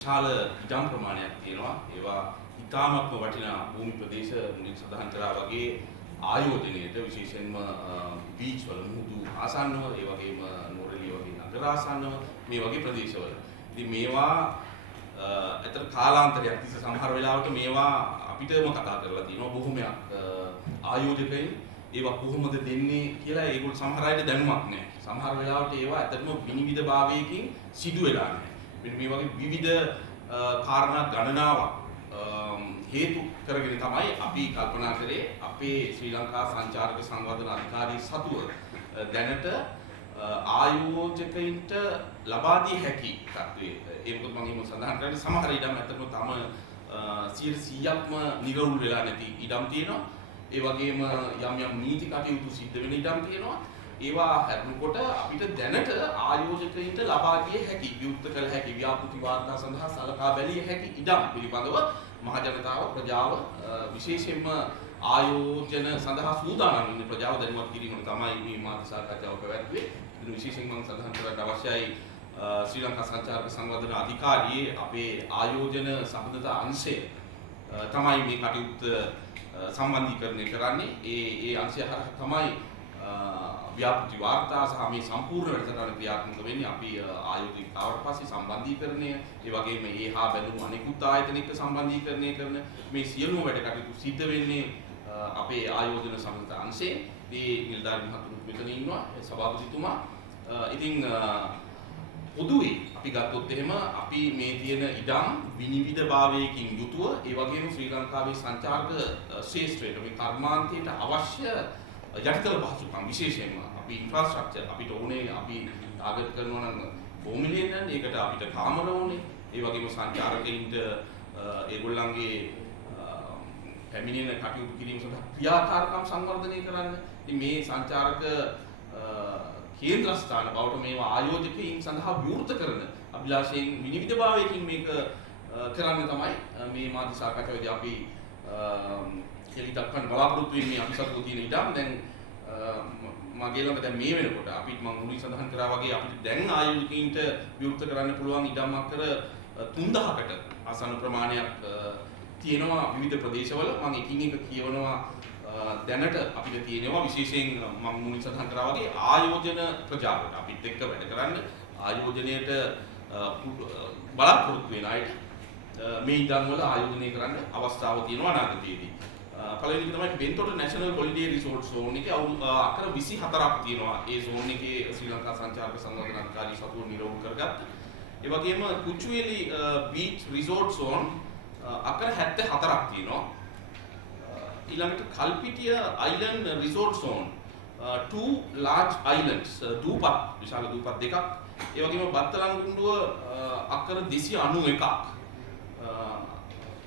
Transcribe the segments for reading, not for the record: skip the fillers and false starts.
විශාල ඉඩම් ප්‍රමාණයක් තියෙනවා. ඒවා ඉතාමත්ම වටිනා භූමි ප්‍රදේශ මුලින් සඳහන් කළා වගේ ආයෝජනයේද විශේෂයෙන්ම බීච් වල මුහුදු ආසන්නව ඒ වගේම නෝරෙලිය වගේ නගර ආසන්නව මේ වගේ ප්‍රදේශවල. ඉතින් මේවා අතර කාලාන්තරයක් තිස්සේ සමහර වෙලාවට මේවා අපිටම කතා කරලා තියෙනවා බොහොමයක් ආයෝජකයින් ඒවා කොහොමද දෙන්නේ කියලා ඒගොල්ලෝ සමහර අයට දැනුමක් නැහැ. සමහර වෙලාවට ඒවා ඇත්තටම විනිවිද භාවයකින් සිදු වෙලා නැහැ. මෙන්න මේ වගේ විවිධ කාරණා ගණනාවක් හේතු කරගෙන තමයි අපි කල්පනා කරේ අපේ ශ්‍රී ලංකා සංචාරක සංවර්ධන අධිකාරිය සතුව දැනට ආයෝජකයින්ට ලබා දී හැකි තත්ත්වයේ ඒක මම හිම සඳහන් කරන්නේ සමහර ඉඩම් ඇත්තටම තම 100%ක්ම නිරවුල් වෙලා නැති ඉඩම් තියෙනවා. ඒ වගේම යම් නීති කටයුතු සිද්ධ වෙන ඉඩම් තියෙනවා. ඒවා හැරුණකොට අපිට දැනට ආයෝජකයින්ට ලබා දිය හැකි විවෘත කළ හැකි ව්‍යාපෘති වාර්තා සඳහා සලකා බැලිය හැකි ඉඩම් පිළිබඳව මහ ජනතාව ප්‍රජාව විශේෂයෙන්ම ආයෝජන සඳහා සූදානම් වෙන ප්‍රජාව දැනුවත් කිරීම තමයි මේ මාධ්‍ය සාකච්ඡාව පැවැත්වුවේ. ඉතින් විශේෂයෙන් මම සඳහන් කරන්න අවශ්‍යයි ශ්‍රී ලංකා සංචාරක සංවර්ධන අධිකාරියේ අපේ ආයෝජන සම්බන්ධතා අංශය තමයි මේ කටයුත්ත සම්බන්ධීකරණය කරන්නේ. ඒ අංශය හරහා තමයි ව්‍යාපෘති වාර්තා සහ මේ සම්පූර්ණ වැඩසටහන ක්‍රියාත්මක වෙන්නේ. අපි ආයෝජිකාවට පස්සේ සම්බන්ධීකරණය ඒ වගේම ඒ හා බැඳුණු අනෙකුත් ආයතන එක්ක සම්බන්ධීකරණය කරන මේ සියලුම වැඩ කටයුතු සිද්ධ වෙන්නේ අපේ ආයෝජන සම්බන්ධතා අංශයේ. මේ නිලධාරි මහතුරුත් මෙතන ඉන්නවා සභාපතිතුමා. ඉතින් පොදුවේ අපි ගත්තොත් එහෙම අපි මේ තියෙන ඉඩම් විනිවිද භාවයකින් යුතුව ඒ වගේම ශ්‍රී ලංකාවේ සංචාරක ශාස්ත්‍රයට මේ කර්මාන්තයට අවශ්‍ය යටිතල පහසුකම් විශේෂයෙන්ම අපි ඉන්ෆ්‍රාස්ට්‍රක්චර් අපිට ඕනේ අපි ටාගට් කරනවා නම් බොහොමිලියන් යන ඒකට අපිට කාමර ඕනේ. ඒ වගේම සංචාරකයින්ට ඒගොල්ලන්ගේ පැමිණෙන කටයුතු කිරීම සඳහා ක්‍රියාකාරකම් සංවර්ධනය කරන්න. ඉතින් මේ සංචාරක කේන්ද්‍රස්ථාන බවට මේවා ආයෝජකයින් සඳහා විවෘත කරන අභිලාෂයෙන් විනිවිදභාවයකින් මේක කරන්න තමයි මේ මාධ්‍ය සාකච්ඡාවේදී අපි එලි දක්වන්න බලාපොරොත්තු වෙන්නේ. අපි සතුව තියෙන ඉඩම් දැන් මගේ ළඟ දැන් මේ වෙනකොට අපි මම මුලින් සඳහන් කරා වගේ අපිට දැන් ආයෝජකයින්ට විවෘත කරන්න පුළුවන් ඉඩම් අක්කර 3000කට ආසන්න ප්‍රමාණයක් තියෙනවා විවිධ ප්‍රදේශවල. මම එකින් එක කියවනවා දැනට අපිට තියෙනවා විශේෂයෙන් මම මුලින් සඳහන් කරා වගේ ආයෝජන ප්‍රජාවට අපිත් එක්ක වැඩ කරන්න ආයෝජනයේට බලාපොරොත්තු වෙන අයට මේ ඉඩම් වල ආයෝජනය කරන්න අවස්ථාව තියෙනවා අනාගතයේදී. පළවෙනි එක තමයි Bentota national holiday resort zone එකේ අකර 24ක් තියෙනවා. ඒ සෝන් එකේ ශ්‍රී ලංකා සංචාරක සංවර්ධන අධිකාරිය සතුව නිරවුල් කරගත්ත. ඒ වගේම කුචුවෙලි බීච් රිසෝට් සෝන් අකර 74ක් තියෙනවා. ඊළඟට Kalpitiya island resort zone 2 large islands දූපත් විශාල දූපත් දෙකක්. ඒ වගේම බත්තලන්ගුණ්ඩුව අකර 291ක්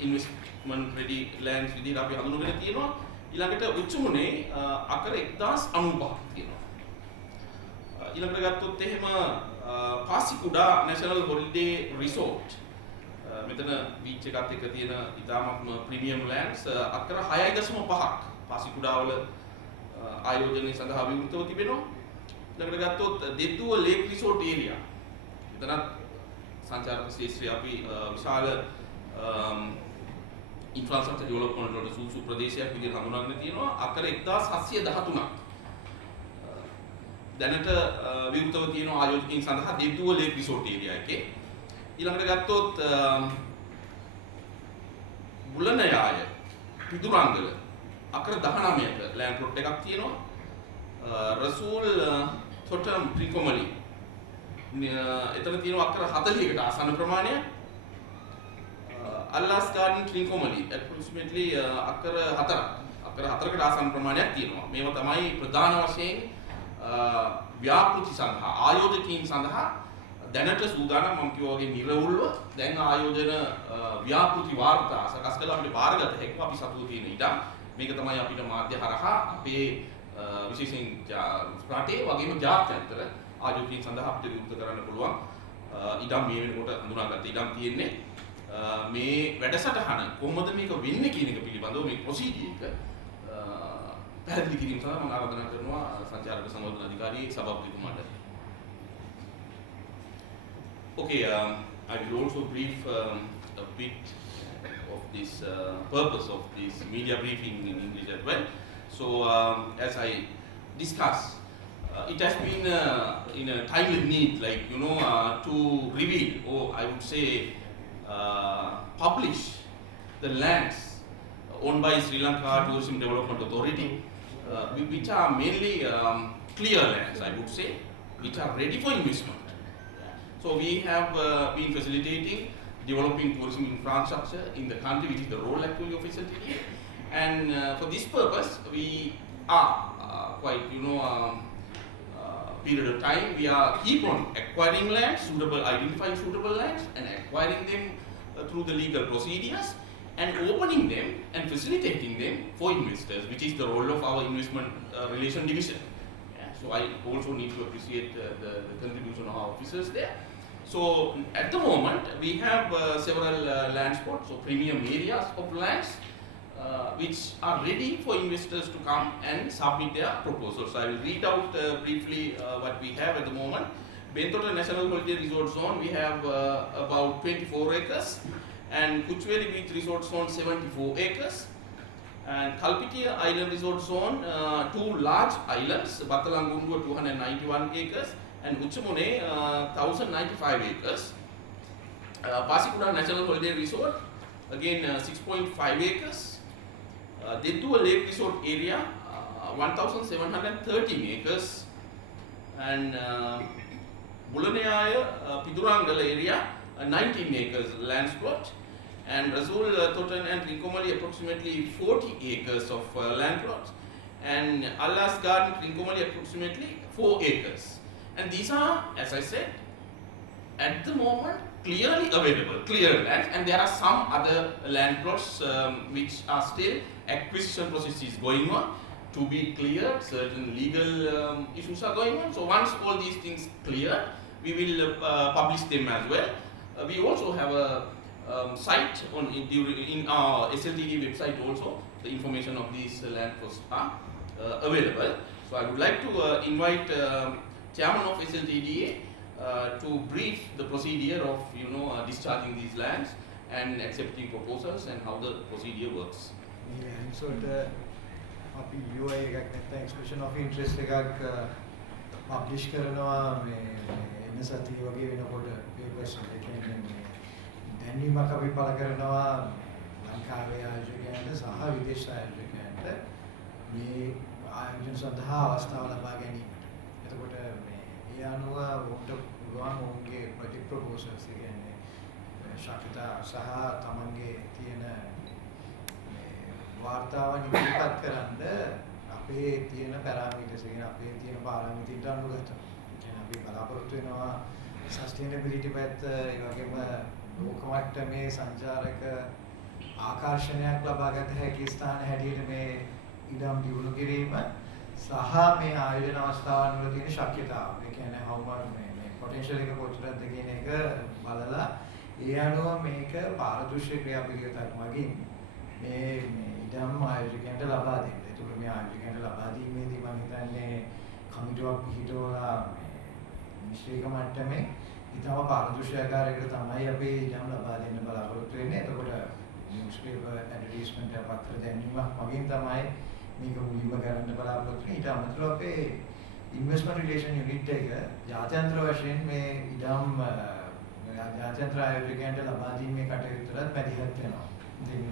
ඉන්වෙස්ට්මන්ට් රෙඩි ලෑන්ඩ්ස් විදිහට අපි හඳුනගෙන තියෙනවා. ඊළඟට උච්චමුනේ අකර 1095ක් තියෙනවා. ඊළඟට ගත්තොත් එහෙම පාසිකුඩා නැෂනල් හොලිඩේ රිසෝට් මෙතන බීච් එකත් එක්ක තියෙන ඉතාමත්ම ප්‍රීමියම් ලෑන්ඩ්ස් අකර 6.5ක් පාසිකුඩා වල ආයෝජනය සඳහා විවෘතව තිබෙනවා. ඊළඟට ගත්තොත් දෙද්දුව ලේක් රිසෝට් ඒරියා මෙතනත් සංචාරක ශාස්ත්‍රය අපි විශාල ඉන්ෆ්‍රාස්ට්‍රක්චර් ඩෙවලොප්මන්ට් වලට සූසු ප්‍රදේශයක් විදිහට හඳුනාගෙන තියෙනවා. අකර 1713ක් දැනට විවෘතව තියෙන ආයෝජකයන් සඳහා දෙද්දුව ලේක් රිසෝට් ඒරියා එකේ. ඊළඟට ගත්තොත් බුලනයාය පිදුරංගල අකර 19ක ලෑන්ඩ් ප්ලොට් එකක් තියෙනවා. රසූල් තොටම් ත්‍රිකොමලි එතන තියෙනවා අකර 40කට ආසන්න ප්‍රමාණයක්. අල්ලාස් ගාඩන් ත්‍රිකොමලි approximately අකර 4කට ආසන්න ප්‍රමාණයක් තියෙනවා. මේවා තමයි ප්‍රධාන වශයෙන් ව්‍යාපෘති සඳහා ආයෝජකයන් සඳහා දැනට සූදානම් මම කිව්වා වගේ නිර්වුල්ව දැන් ආයෝජන ව්‍යාපෘති වාර්තා සකස් කරලා අපිට බාරගත හැකිව අපි සතුව තියෙන ඉඩම් මේක තමයි අපිට මාධ්‍ය හරහා අපේ විශේෂයෙන් රටේ වගේම ජාත්‍යන්තර ආයෝජකයන් සඳහා අපිට විවෘත කරන්න පුළුවන් ඉඩම් මේ වෙනකොට හඳුනාගත්ත ඉඩම් තියෙන්නේ. මේ වැඩසටහන කොහොමද මේක වෙන්නේ කියන එක පිළිබඳව මේ ප්‍රොසීජර් එක පැහැදිලි කිරීම සඳහා මම ආරාධනා කරනවා සංචාරක සංවර්ධන අධිකාරියේ සභාපතිතුමාට. Okay, I will also brief a bit of this purpose of this media briefing in English as well. So as I discussed, it has been in a timely need, like to reveal, or I would say publish the lands owned by Sri Lanka Tourism Development Authority, which are mainly clear lands, I would say, which are ready for investment. So we have been facilitating developing tourism infrastructure in the country, which is the role actually of SLTD. And for this purpose, we are quite, period of time, we are keep on acquiring lands, identifying suitable lands, and acquiring them through the legal procedures, and opening them and facilitating them for investors, which is the role of our investment relation division. So I also need to appreciate the contribution of our officers there. So at the moment, we have several land spots, so premium areas of lands, which are ready for investors to come and submit their proposals. So I will read out briefly what we have at the moment. Bentota National Holiday Resort Zone, we have about 24 acres, and Kuchweli Beach Resort Zone, 74 acres. And Kalpitia Island Resort Zone, 2 large islands, Batalangundua 291 acres, and Uchamune 1095 acres. Pasikuda National Holiday Resort, again 6.5 acres. Dedua Lake Resort area, 1713 acres. And Bulaneyaya Pidurangala area, 19 acres land plot. And Razul Totan and Trincomalee approximately 40 acres of land plots, and Allah's Garden Trincomalee approximately 4 acres. And these are, as I said, at the moment clearly available, clear lands, and there are some other land plots which are still acquisition processes going on to be cleared. Certain legal issues are going on. So once all these things clear, we will publish them as well. We also have a site in our SLTD website also. The information of these land trusts are available. So I would like to invite Chairman of SLTDA to brief the procedure of discharging these lands and accepting proposals and how the procedure works. Yeah, so the UI expression of interest publish කරනවා මේ එන සතිය වගේ වෙනකොට papers එකකින් දැනීමක් අපි පළ කරනවා ලංකාවේ ආයෝජකයන්ට සහ විදේශ ආයෝජකයන්ට මේ ආයෝජන සඳහා අවස්ථාව ලබා ගැනීමට. එතකොට මේ අනුව ඔබට පුළුවන් ඔවුන්ගේ ප්‍රොජෙක්ට් ප්‍රොපෝසල්ස් කියන්නේ ශක්තිතා සහ තමන්ගේ තියෙන වාර්තාවන් ඉදිරිපත් කරන්න අපේ තියෙන පැරාමීටර්ස් කියන අපේ තියෙන පාරමිතින්ට අනුගත. කියන්නේ අපි බලාපොරොත්තු වෙනවා සස්ටේනබිලිටි පැත්ත ඒ වගේම ලෝක මට්ටමේ සංචාරක ආකර්ෂණයක් ලබාගත හැකි ස්ථාන හැටියට මේ ඉඩම් දියුණු කිරීම සහ මේ ආයෝජන අවස්ථාවන් වල තියෙන ශක්්‍යතාව. ඒ කියන්නේ how much මේ potential එක කොච්චරද කියන එක බලලා ඒ අනුව මේක පාරදෘශ්‍ය ක්‍රියාපිළිවෙතක් මගින් මේ ඉඩම් ආයෝජකයන්ට ලබා දෙන්න. ඒකට මේ ආයෝජකයන්ට ලබා දීමේදී මම හිතන්නේ කමිටුවක් පිහිටවලා මිශ්‍රික මට්ටමේ ඊටම පාරදෘශ්‍යාකාරයකට තමයි අපි ඉඩම් ලබා දෙන්න බලාපොරොත්තු වෙන්නේ. එතකොට newspaper advertisement පත්‍ර දැන්වීමක් මගින් තමයි මේක මුලින්ම කරන්න බලාපොරොත්තු වෙන්නේ. ඊට අමතරව අපේ investment relation unit එක ජාත්‍යන්තර වශයෙන් මේ ඉඩම් ජාත්‍යන්තර ආයෝජකයන්ට ලබා දීමේ කටයුතුවලත් මැදිහත් වෙනවා. ඉතින්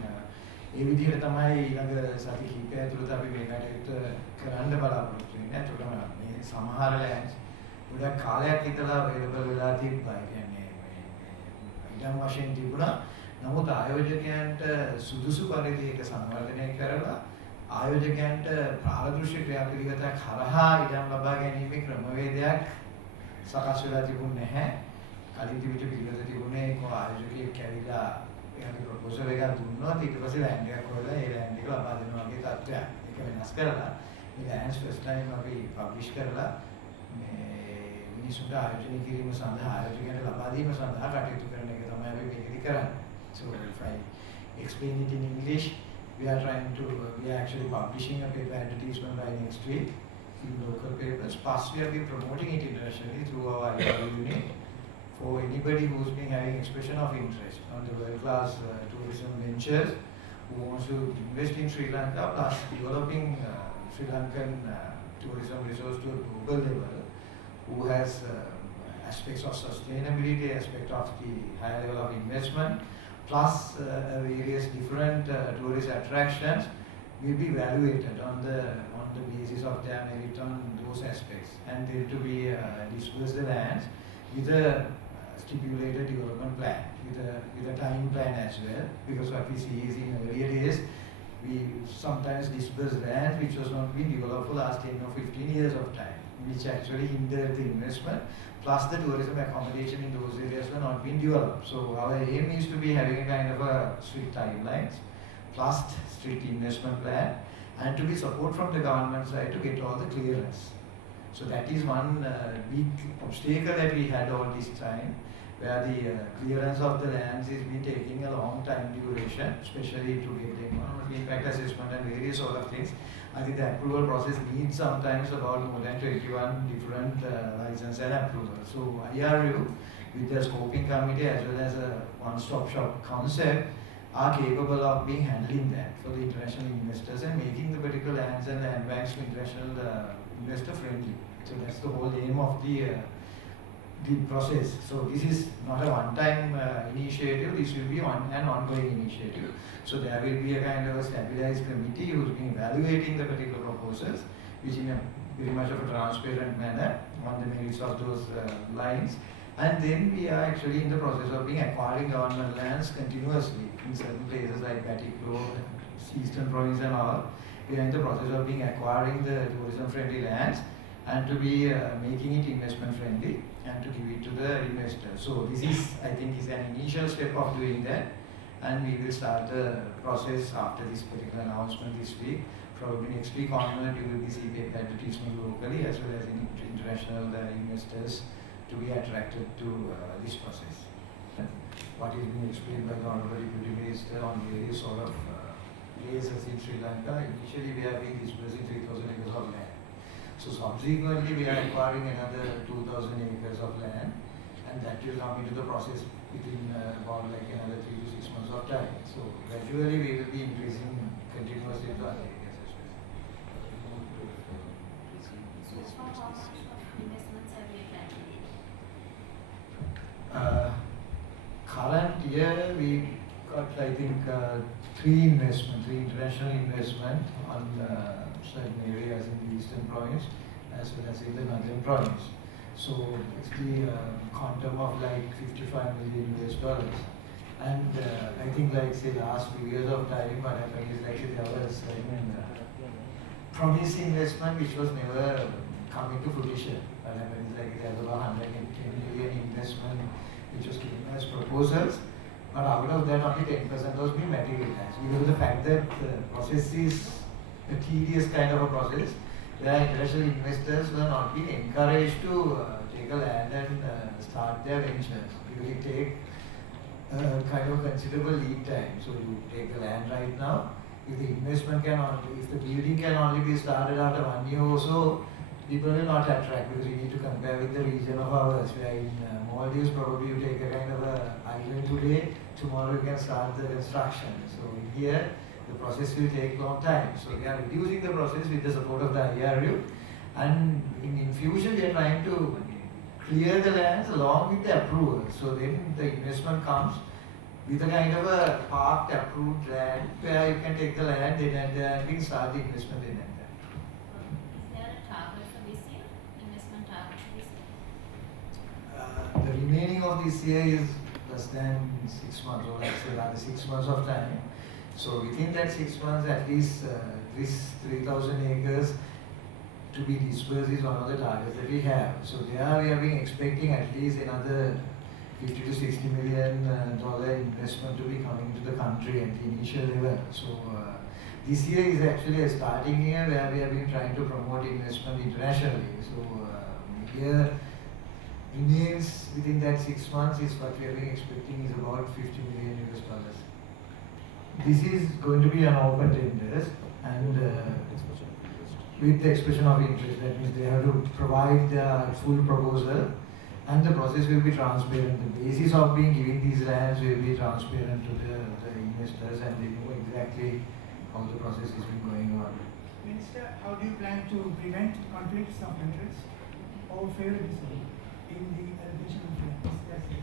ඒ විදිහට තමයි ඊළඟ සති කිහිපය ඇතුළත අපි මේ කටයුත්ත කරන්න බලාපොරොත්තු වෙන්නේ. එතකොට මේ සමහර lands ගොඩක් කාලයක් ඉඳලා available වෙලා තිබ්බා. ඒ කියන්නේ ඉඩම් වශයෙන් තිබුණා. නමුත් ආයෝජකයන්ට සුදුසු පරිදි ඒක සංවර්ධනය කරලා ආයෝජකයන්ට පාරදෘශ්‍ය ක්‍රියාපිළිවෙතක් හරහා ඉඩම් ලබා ගැනීමේ ක්‍රමවේදයක් සකස් වෙලා තිබුණේ නැහැ. කලින් තිබිට පිළිවෙත තිබුණේ කො ආයෝජකයෙක් කැවිලා එයාගේ ප්‍රොපෝසල් එකක් දුන්නා. ඊට පස්සේ ලෑන්ඩ් එකක් හොයලා ඒ ලෑන්ඩ් එක ලබා දෙනවා වගේ තත්ත්වයක්. ඒක වෙනස් කරලා මේ ලෑන්ඩ්ස් ෆස්ට් ටයිම් අපි පබ්ලිෂ් කරලා මිනිසුන්ට ආයෝජනය කිරීම සඳහා ආයෝජකයන්ට ලබා දීම සඳහා කටයුතු කරන එක තමයි අපි මේකදී කරන්නේ. So if I explain it in English, we are actually publishing a paper advertisement by next week in local papers. Plus we will be promoting it internationally through our IW unit for anybody who's been having expression of interest on the world-class tourism ventures, who wants to invest in Sri Lanka, plus developing Sri Lankan tourism resource to a global level, who has aspects of sustainability, aspect of the higher level of investment, plus various different tourist attractions, will be evaluated on the basis of their merit on those aspects, and then to be disperse the lands with a stipulated development plan, with a time plan as well. Because what we see is in earlier days, we sometimes disperse land which was not being developed for last 10 or 15 years of time, which actually hindered the investment. Plus the tourism accommodation in those areas were not being developed. So our aim is to be having a kind of a strict timelines, plus strict investment plan, and to be support from the government side to get all the clearance. So that is one big obstacle that we had all this time, where the clearance of the lands is been taking a long time duration, especially to get the environmental impact assessment and various sort of things. I think the approval process needs sometimes about more than 21 different license and approvals. So IRU, with the scoping committee as well as a one-stop shop concept, are capable of being handling that for the international investors and making the particular lands and land banks international investor friendly. So that's the whole aim of the process. So this is not a one-time initiative, this will be an ongoing initiative. So there will be a kind of a stabilized committee who will be evaluating the particular proposals, which in a very much of a transparent manner on the merits of those lines. And then we are actually in the process of being acquiring government lands continuously in certain places like Batik Road, Eastern Province and all. We are in the process of being acquiring the tourism friendly lands and to be making it investment friendly and to give it to the investors. So this is, I think, is an initial step of doing that, and we will start the process after this particular announcement this week. Probably next week onward you will be seeing advertisement locally as well as in international investors to be attracted to this process. What is being explained by the Honorable Deputy Minister on various sort of places in Sri Lanka. Initially we have been dispersing 3,000 acres of land. So subsequently we are acquiring another 2,000 acres of land, and that will come into the process within about like another 3 to 6 months of time. So gradually we will be increasing continuously the other areas as well. So how much investments have you planned? Current year we got, I think, three international investment on certain areas in the Eastern Province as well as in the Northern Province. So it's the quantum of like $55 million US. And I think like say last few years of time, what happened is like there was promised investment which was never coming to fruition. What happened is like there was 110 million investment which was given as proposals, but out of that only 10% was being materialized because of the fact that the process is a tedious kind of a process where international investors were not being encouraged to take a land and start their ventures because it takes kind of considerable lead time. So you take the land right now, if the investment if the building can only be started after 1 year or so, people will not attract because you need to compare with the region of ours where in Maldives probably you take a kind of a island today, tomorrow you can start the construction. So here the process will take long time. So we are reducing the process with the support of the IRU, and in future we are trying to clear the lands along with the approval. So then the investment comes with a kind of a parked approved land where you can take the land in and there and start the investment in and there. Is there a target for this year? Investment target for this year? The remaining of this year is less than 6 months, or let's say rather 6 months of time. So within that 6 months, at least this 3,000 acres to be dispersed is one of the targets that we have. So there we have been expecting at least another $50 to $60 million investment to be coming into the country at the initial level. So this year is actually a starting year where we have been trying to promote investment internationally. So here remains within that 6 months is what we have been expecting is about $50 million US. This is going to be an open tender and with the expression of interest. That means they have to provide their full proposal And the process will be transparent. The basis of being giving these lands will be transparent to the investors, and they know exactly how the process has been going on. Minister, how do you plan to prevent conflicts of interest or favoritism in the allocation of lands? That's it.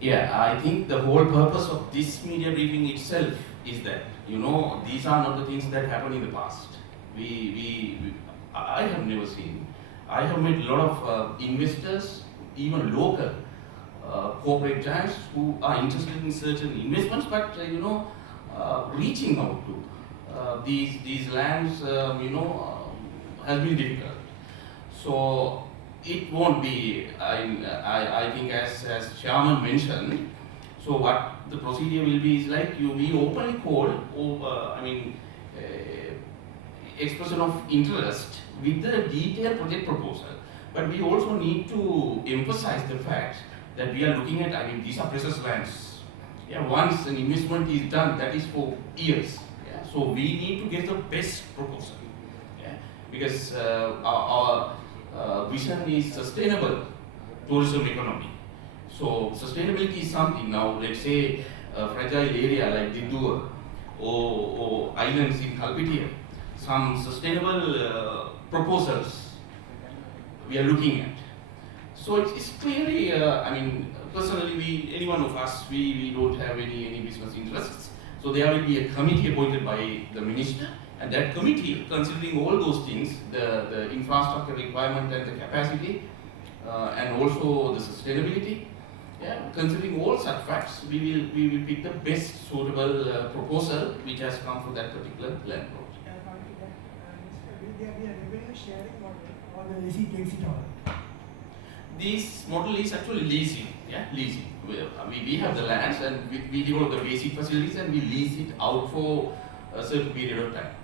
Yeah, I think the whole purpose of this media briefing itself is that, you know, these are not the things that happened in the past. I have never seen. I have met a lot of investors, even local corporate giants who are interested in certain investments, but reaching out to these lands, has been difficult. So it won't be. I think as Chairman mentioned. So what the procedure will be is like we openly call, expression of interest with the detailed project proposal. But we also need to emphasize the fact that we are looking at, these are precious lands. Yeah, once an investment is done, that is for years. Yeah, so we need to get the best proposal. Yeah, because our vision is sustainable tourism economy. So sustainability is something. Now, let's say a fragile area like Didua or islands in Kalpitia, some sustainable proposals we are looking at. So it's clearly, personally, any one of us, we don't have any business interests. So there will be a committee appointed by the minister, and that committee, considering all those things, the infrastructure requirement and the capacity, and also the sustainability, considering all such facts, we will pick the best suitable proposal which has come from that particular land plot. Will there be a revenue sharing model or the lessee takes it all? This model is actually leasing. Leasing. We have the lands and we develop the basic facilities and we lease it out for a certain period of time.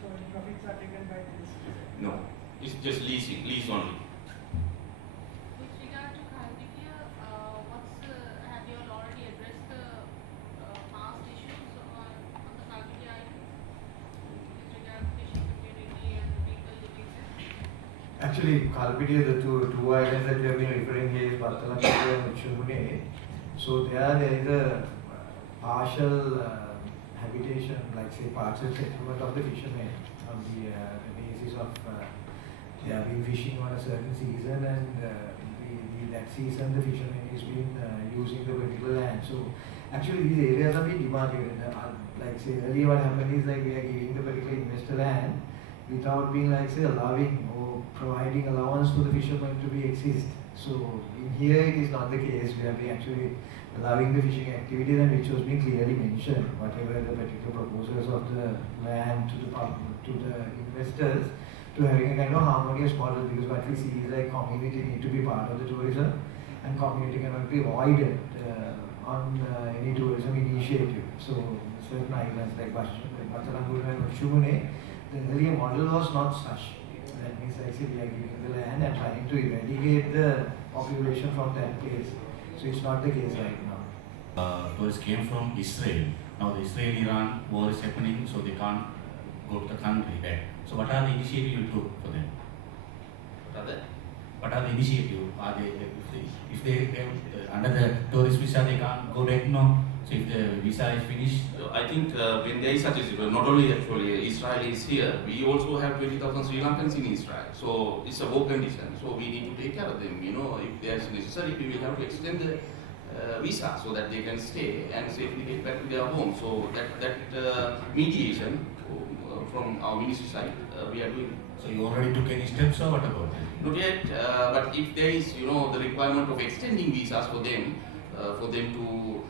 So the profits are taken by the lessee? No, it's just leasing, lease only. With regard to Kalpitia, have you all already addressed the past issues on the Kalpitia island? With regard to fishing community and the people living there? Actually, Kalpitia, the two islands that we have been referring here is Battalankote and Uchumune. So there is a partial habitation, like say partial settlement of the fishermen on the basis of they have been fishing on a certain season, and that season the fishermen has been using the particular land. So actually these areas are being demarcated. Like say earlier what happened is like we are giving the particular investor land without being like say allowing or providing allowance for the fishermen to be exist. So in here it is not the case. We have been actually allowing the fishing activities, and which was being clearly mentioned, whatever the particular proposals of the land to the investors, to having a kind of harmonious model, because what we see is like community need to be part of the tourism and community cannot be avoided on any tourism initiative. So certain islands like Battalankote and Uchumune, the earlier model was not such. That means actually we are giving the land and trying to eradicate the population from that place. So it's not the case right now. Tourists came from Israel. Now the Israel-Iran war is happening, so they can't go to the country back. So what are the initiatives you took for them? What are the initiatives? Are they if they under the tourist visa they can't go back? No. So if the visa is finished. I think when there is such a situation, not only actually Israel is here, we also have 20,000 Sri Lankans in Israel. So it's a war condition. So we need to take care of them. If there's necessary, we will have to extend the visa so that they can stay and safely get back to their home. So that mediation from our ministry side we are doing. So you already took any steps, or what about it? Not yet, but if there is the requirement of extending visas for them to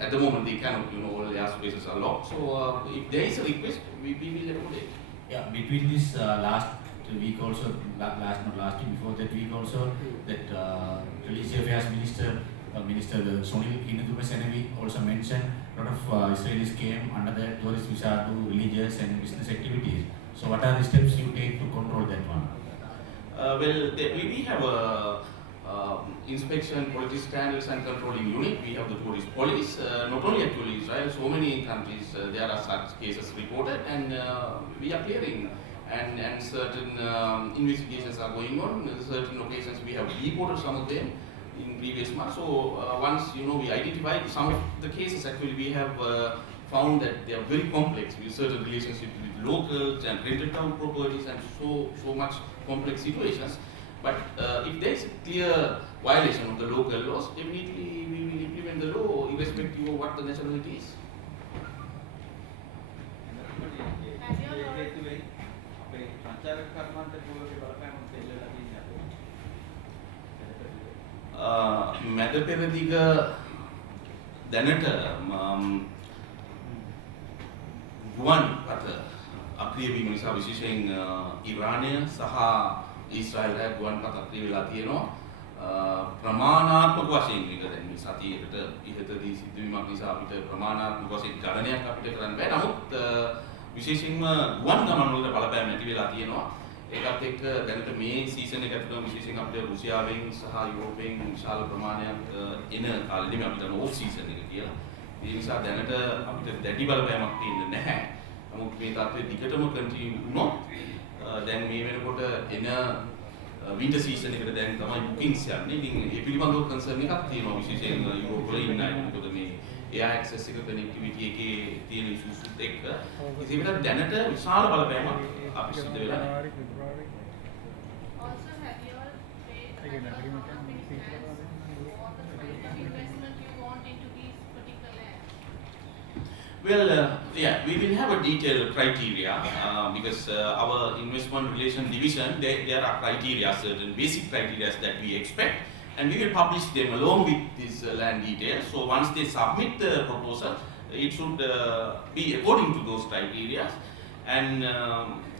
at the moment they cannot, all their spaces are locked. So if there is a request, we will accommodate. Yeah, between this last week also, not last week, before that week also, that Religious Affairs Minister Sonil Hinudumasenavi also mentioned a lot of Israelis came under the tourist visa to religious and business activities. So what are the steps you take to control that one? We have a inspection, quality standards and controlling unit. We have the tourist police. Not only actually Israel, so many countries there are such cases reported, and we are clearing. and certain investigations are going on. In certain occasions we have reported some of them in previous months. So once we identified some of the cases, actually we have found that they are very complex with certain relationships with locals and rented out properties and so much complex situations. But if there is a clear violation of the local laws, immediately we will implement the law irrespective of what the nationality is. මැද පෙරදිග දැනට ගුවන් පත අක්‍රිය වීම නිසා විශේෂයෙන් ඉරානය සහ ඊශ්‍රායලය ගුවන් පත අක්‍රිය වෙලා තියෙනවා. ප්‍රමාණාත්මක වශයෙන් මේක දැන් මේ සතියකට ඉහතදී සිදුවීමක් නිසා අපිට ප්‍රමාණාත්මක වශයෙන් ගණනයක් අපිට කරන්න බෑ. නමුත් විශේෂයෙන්ම ගුවන් ගමන් වලට බලපෑම නැති වෙලා තියෙනවා. ඒකත් එක්ක දැනට මේ සීසන් එක ඇතුළත විශේෂයෙන් අපිට රුසියාවෙන් සහ යුරෝපයෙන් විශාල ප්‍රමාණයක් එන කාලෙදී අපිට ඕෆ් සීසන් එක කියලා. ඒ නිසා දැනට අපිට දැඩි බලපෑමක් තියෙන්නේ නැහැ. නමුත් මේ තත්ත්වය දිගටම කන්ටිනියු වුණොත් දැන් මේ වෙනකොට එන වින්ටර් සීසන් එකට දැන් තමයි බුකින්ග්ස් යන්නේ. ඉතින් ඒ පිළිබඳව කන්සර්න් එකක් තියෙනවා විශේෂයෙන් යුරෝප වල ඉන්න අය. මොකද මේ එයා ඇක්සස් එක කනෙක්ටිවිටි එකේ තියෙන ඉෂුස් එක්ක ඉතින් ඒකට දැනට විශාල බලපෑමක් අපිට සිද්ධ වෙලා නැහැ. Also, have you all paid investment you want into these particular lands? Well, yeah, we will have a detailed criteria because our investment relation division, there are criteria, certain basic criteria that we expect, and we will publish them along with this land details. So once they submit the proposal, it should be according to those criteria. And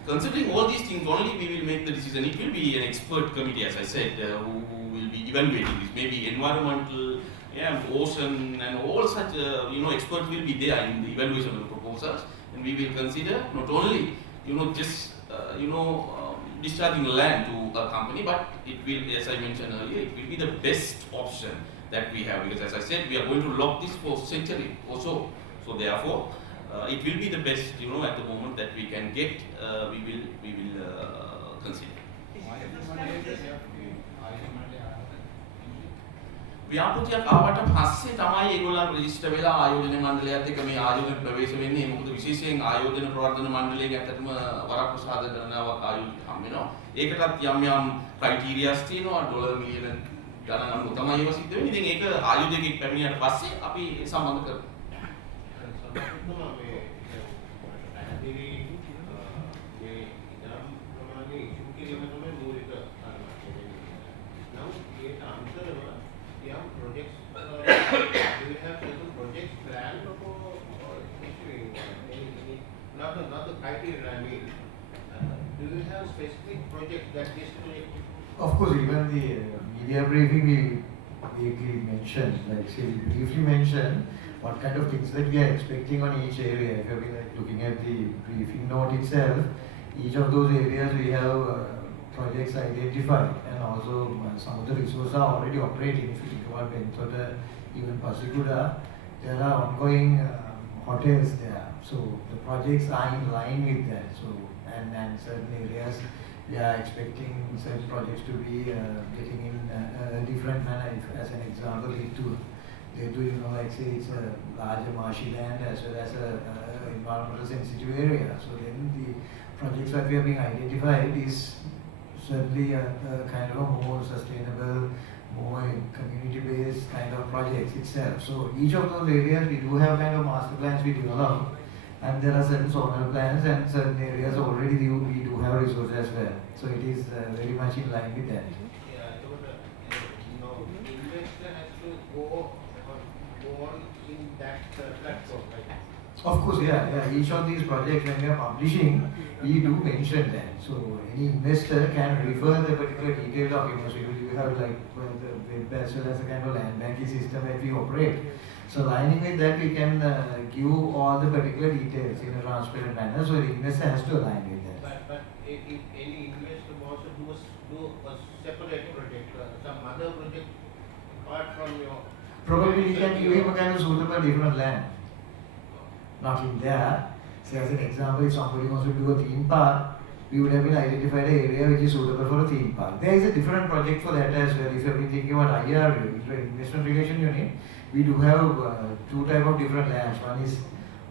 considering all these things only, we will make the decision. It will be an expert committee, as I said, who will be evaluating this. Maybe environmental, ocean, and all such experts will be there in the evaluation of the proposals, and we will consider not only just discharging land to a company, but it will, as I mentioned earlier, it will be the best option that we have, because as I said, we are going to lock this for century or so. So therefore, it will be the best at the moment that we can get. We will consider. ව්‍යාපෘතියක් ආවට පස්සේ තමයි ඒගොල්ලන් register වෙලා ආයෝජන මණ්ඩලයත් එක්ක මේ ආයෝජන ප්‍රවේශ වෙන්නේ. මොකද විශේෂයෙන් ආයෝජන ප්‍රවර්ධන මණ්ඩලයෙන් ඇත්තටම වරක් ප්‍රසාද ගණනාවක් ආයෝජන හම් වෙනවා. ඒකටත් යම් ක්‍රයිටීරියාස් තියෙනවා. ඩොලර් මිලියන ගණන් අනුව තමයි ඒවා සිද්ධ වෙන්නේ. ඉතින් ඒක ආයෝජකෙක් පැමිණියට පස්සේ අපි සම්බන්ධ කරමු. Not the criteria, I mean. Do you have specific projects that is to? Of course, even the media briefing we mentioned, like say, we briefly mentioned what kind of things that we are expecting on each area. If you've been looking at the briefing note itself, each of those areas we have projects identified, and also some of the resources are already operating. If you think about Bentota, even Pasikuda, there are ongoing hotels there. So the projects are in line with that. So and certain areas we are expecting certain projects to be getting in a different manner. If, as an example, they do like say it's a larger marshy land as well as a environmental sensitive area. So then the projects that we are being identified is certainly a kind of a more sustainable, more community-based kind of projects itself. So each of those areas we do have kind of master plans we develop, and there are certain zonal plans, and certain areas already we do have resources as well. So it is very much in line with that. Yeah, so the investor has to go on in that platform, right? Of course, yeah. Each of these projects, when we are publishing, we do mention that. So any investor can refer the particular detailed documents. We have like the web as well as a kind of land banking system that we operate. So aligning with that, we can give all the particular details in a transparent manner. So the investor has to align with that. But if any investor wants to do a separate project, some other project apart from your. Probably we can give him a kind of suitable different land. Not in there. Say as an example, if somebody wants to do a theme park, we would have been identified an area which is suitable for a theme park. There is a different project for that as well. If you have been thinking about IRU, Investment Relation Unit, we do have two type of different lands. One is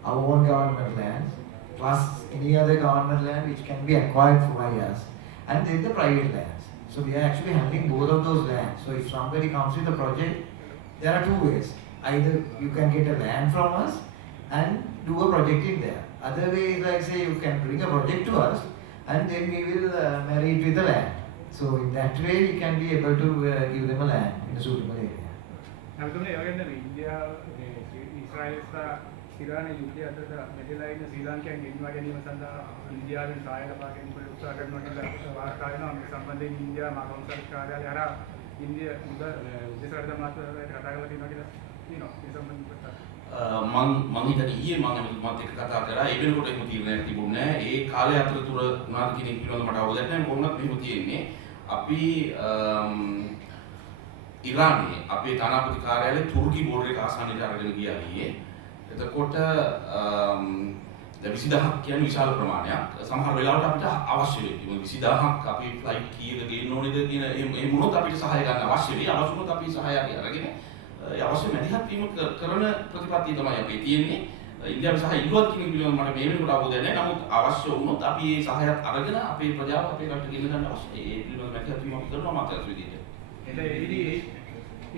our own government lands, plus any other government land which can be acquired by us, and then the private lands. So we are actually handling both of those lands. So if somebody comes with a project, there are two ways. Either you can get a land from us and do a project in there. Other way is like say you can bring a project to us and then we will marry it with the land. So in that way we can be able to give them a land in a suitable area. අමතන ඒ වගේම ඉන්දියාව ඉස්රායල් සහ ඉරානයේ යුද්ධය අතර මෙතෙලා ඉන්න ශ්‍රී ලංකාවෙන් ගෙන්වා ගැනීම සඳහා ඉන්දියාවෙන් සහාය ලබා ගැනීමට උත්සාහ කරනවා කියලා වාර්තා වෙනවා. මේ සම්බන්ධයෙන් ඉන්දියා මානව කාර්යාලය හරහා ඉන්දියා උදේසරද මාත්‍රාවට කතා කරලා තියෙනවා කියලා කියනවා. මේ සම්බන්ධව මං හිතන්නේ ඊයේ මම මත් එක්ක කතා කරා. ඒ වෙනකොට එහෙම තීරණයක් තිබුණේ නැහැ. ඒ කාලය අතරතුර උනාද කියන එක පිළිබඳව මට අවබෝධයක් නැහැ. කොහොමවත් මෙහෙම තියෙන්නේ. අපි ඉරානයේ අපේ තානාපති කාර්යාලයේ තුර්කි බෝඩර් එක ආසන්නයට අරගෙන ගියා ඊයේ. එතකොට 20000ක් කියන්නේ විශාල ප්‍රමාණයක්. සමහර වෙලාවට අපිට අවශ්‍ය වෙයි. 20000ක් අපි ෆ්ලයිට් කීයක ගේන්න ඕනේද කියන ඒ මොනොත් අපිට සහාය ගන්න අවශ්‍ය වෙයි. අවශ්‍ය වුණොත් අපි සහාය අරගෙන අවශ්‍ය මැදිහත් වීම කරන ප්‍රතිපත්තිය තමයි අපේ තියෙන්නේ. ඉන්දියාවේ සහ ඉල්ලුවත් කියන පිළිබඳව මට මේ වෙනකොට අවබෝධයක් නැහැ. නමුත් අවශ්‍ය වුණොත් අපි මේ සහායත් අරගෙන අපේ ප්‍රජාව අපේ රටට ගෙන්න ගන්න අවශ්‍යයි. ඒ පිළිබඳව මැදිහත් වීම අපි කරනවා මාතෘකාවක් විදිහට.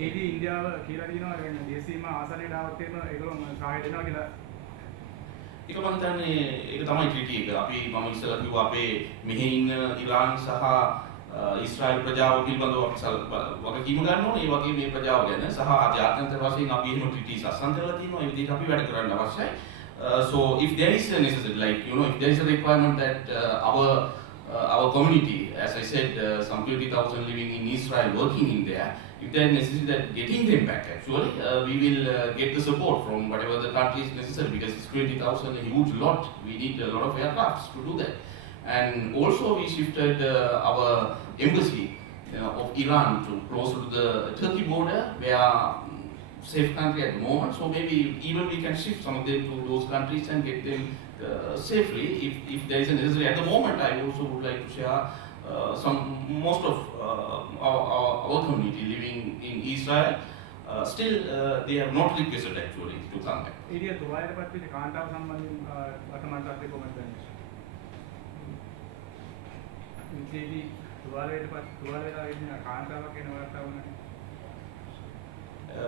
ඒදී ඉන්දියාව කියලා දිනවා දේශීය ආසනයට ආවත් එහෙම ඒගොල්ලෝ සහාය දෙනවා කියලා. ඒක මම හිතන්නේ ඒක තමයි ට්‍රිටි එක. අපි මම ඉස්සෙල්ලා කිව්වා අපේ මෙහි ඉන්න ඉරාන් සහ ඉස්රායල් ප්‍රජාව පිළිබඳව අපි වගකීම ගන්න ඕනේ. ඒ වගේ මේ ප්‍රජාව ගැන සහ ආධ්‍යාත්මික වශයෙන් අපි එහෙම ට්‍රිටිස් අසන් කරලා තියෙනවා. ඒ විදිහට අපි වැඩ කරන්න අවශ්‍යයි. So if there is a necessity, like if there is a requirement that our community, as I said, some 20,000 living in Israel, working in there, if there is necessity that getting them back, actually, we will get the support from whatever the country is necessary, because it's 20,000 a huge lot. We need a lot of aircrafts to do that. And also we shifted our embassy of Iran to closer to the Turkey border, where safe country at the moment. So maybe even we can shift some of them to those countries and get them safely if there is a necessary. At the moment, I also would like to share most of our community living in Israel. Still, they have not requested actually to come back. ඒරිය තුවාලයට පත් වෙච්ච කාන්තාව සම්බන්ධයෙන් වර්තමාන තත්ත්වය කොහොමද දැනෙන්නේ? ඉතින් තුවාලයට වෙලා ඉන්න කාන්තාවක් වෙන වර්තාව වුණා.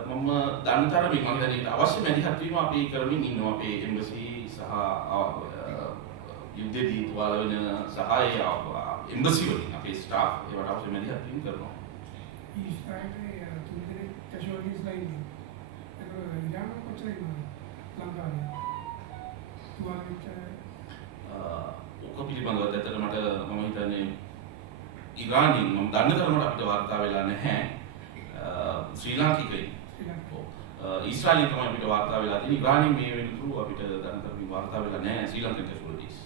මම දන්න තරමින් මම දැන් අවශ්‍ය මැදිහත් වීම අපි කරමින් ඉන්නවා. අපේ එම්බසි සහ යුද්ධදී තුවාල වෙන සහාය එම්බසි වලින් අපේ ස්ටාෆ් ඒවට අවශ්‍ය මැදිහත් වීම කරනවා. ඉස්රායලයේ තුන්දෙනෙක් කැෂුවලිටිස් ලයින් ඒක ඉරාන කොච්චර ඉන්නවද ලංකාවේ තුවාල වෙච්ච ඔක පිළිබඳව ඇත්තට මට මම හිතන්නේ ඉරානයෙන් මම දන්න තරමට අපිට වාර්තා වෙලා නැහැ. ශ්‍රී ලාංකිකයි ඉස්රායලෙන් තමයි අපිට වාර්තා වෙලා තියෙන්නේ. ඉරානයෙන් මේ වෙනතුරු අපිට දන්න තරමින් වාර්තා වෙලා නැහැ ශ්‍රී Lankan කැෂුවලිටිස්.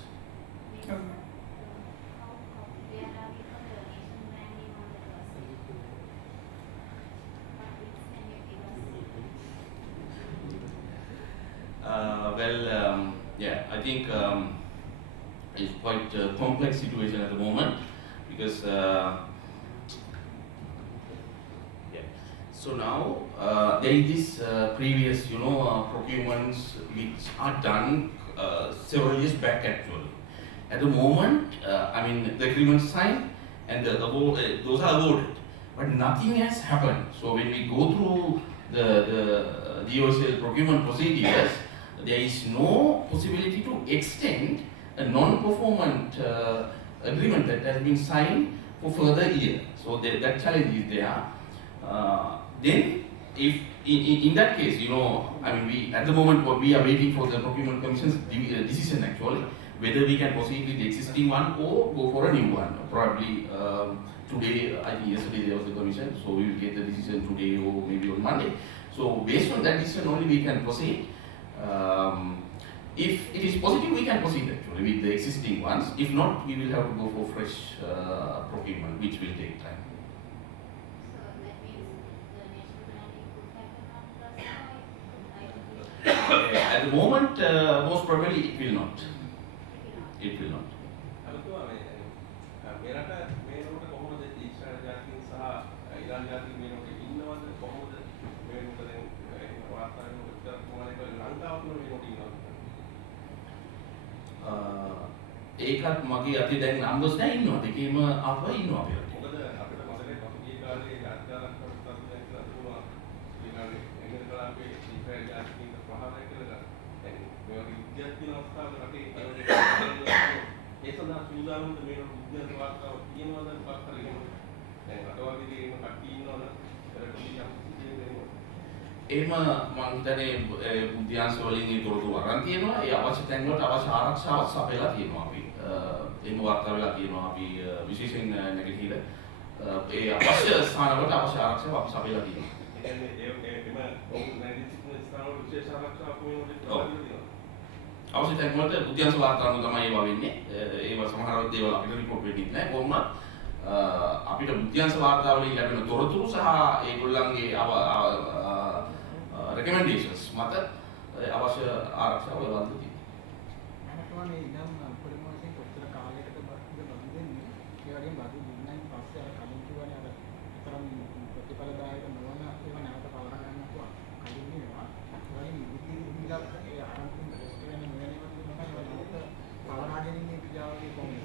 Yeah, I think it's quite a complex situation at the moment because so now there is this previous procurements which are done several years back actually. At the moment, I mean the agreements signed and those are awarded, but nothing has happened. So when we go through the DOSL procurement procedures, there is no possibility to extend a non-performant agreement that has been signed for further year. So that challenge is there. Then, if in that case, I mean, we at the moment we are waiting for the procurement commission's decision actually, whether we can proceed with the existing one or go for a new one. Probably today, I think yesterday there was the commission, so we will get the decision today or maybe on Monday. So based on that decision only we can proceed. If it is positive, we can proceed actually with the existing ones. If not, we will have to go for fresh procurement, which will take time. So that means the national planning could happen after At the moment, most probably it will not. It will not. ඒකත් මගේ අතේ දැන් numbers නැහැ ඉන්නවා. දෙකේම ආපහු ඉන්නවා අපේ රටේ. මොකද අපිට මතකයි පසුගිය කාලේ ආත්කාරක් කරලා තිබුණා. ඒ කාලේ එංගලන්ත කලාපේ ඉස්රායෙල් ජාතිකින් ප්‍රහාරය කළා. දැන් මේ වගේ විද්‍යාත්මක අවස්ථාවක රටේ ඒ සඳහා සූදානම්ද මේ විද්‍යාත්මක වාර්තාව කියනවාද මොකක් හරි එහෙම. දැන් රටවලදී එහෙම කට්ටිය ඉන්නවනම් එහෙම මම හිතන්නේ බුද්ධ්‍යාංශ වලින් ඒ තොරතුරු අරන් තියෙනවා. ඒ අවශ්‍ය තැන් වලට අවශ්‍ය ආරක්ෂාවක් සපයලා තියෙනවා අපි. එහෙම වාර්තා වෙලා තියෙනවා අපි විශේෂයෙන් නැගිටින ඒ අවශ්‍ය ස්ථාන වලට අවශ්‍ය ආරක්ෂාව අපි සපයලා තියෙනවා. ඒ කියන්නේ එම ඔවුන් නැගී සිටින ස්ථාන වල විශේෂ ආරක්ෂාවක් වෙනවා. අවශ්‍ය තැන් වලට බුද්ධ්‍යාංශ වාර්තා අනුව තමයි ඒවා වෙන්නේ. ඒවා සමහර දේවල් අපිට රිපෝට් වෙන්නේ නැහැ. කොහොමද අපිට බුද්ධ්‍යාංශ වාර්තා වලින් ලැබෙන තොරතුරු සහ ඒගොල්ලන්ගේ recommendations මත අවශ්‍ය ආරක්ෂාව ලබා දෙන්නේ. අනකවනේ ඉඳන් පොලිම වශයෙන් කොච්චර කාලයකට බදු දෙන්නේ. ඒ වගේම බදු දුන්නයින් පස්සේ අර කලින් කියවනේ අර තරම් ප්‍රතිඵලදායක නොවන ඒවා නැවත පවර ගන්නකොට කලින් වෙනවා. ඒ වගේම ඉදිරියට ඒ ආරම්භ රෙස්ට් වෙන නොවනේවත් මොකක්ද පවරා ගැනීමේ ක්‍රියාවලිය කොහොමද?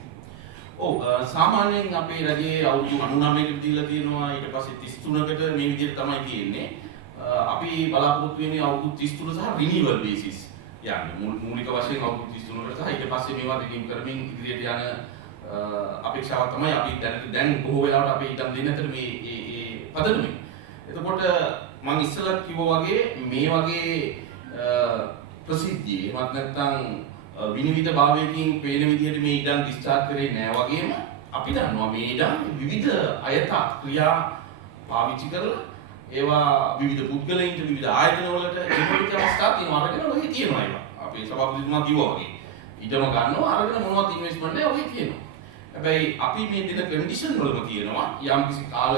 ඔව් සාමාන්‍යයෙන් අපේ රජයේ අවුරුදු 99කට දීලා තියෙනවා. ඊට පස්සේ 33කට මේ විදිහට තමයි තියෙන්නේ. අපි බලාපොරොත්තු වෙන්නේ අවුරුදු 33 සහ රිනිවල් බේසිස්. යන්නේ මූලික වශයෙන් අවුරුදු 33කට සහ ඊට පස්සේ මේවා රිනිව් කරමින් ඉදිරියට යන අපේක්ෂාව තමයි අපි දැන් බොහෝ වෙලාවට අපි ඉදන් දෙන්නේ අතර මේ පදනමේ. එතකොට මම ඉස්සෙල්ලා කිව්වා වගේ මේ වගේ ප්‍රසිද්ධිය එහෙමත් නැත්නම් විනිවිද භාවයකින් පේන විදිහට මේ ඉඩම් ඩිස්චාර්ජ් කරේ නෑ වගේම අපි දන්නවා මේ ඉඩම් විවිධ අයත ක්‍රියා පාවිච්චි කරලා ඒවා විවිධ පුද්ගලයින්ට විවිධ ආයතන වලට ඒකේ අවස්ථා තියෙනවා අරගෙන ඔහේ තියෙනවා ඒවා. අපේ සභාපතිතුමා කිව්වා වගේ. ඉඩම ගන්නවා අරගෙන මොනවද ඉන්වෙස්ට්මන්ට් නැහැ ඔහේ තියෙනවා. හැබැයි අපි මේ දෙන කන්ඩිෂන් වලම තියෙනවා යම් කිසි කාල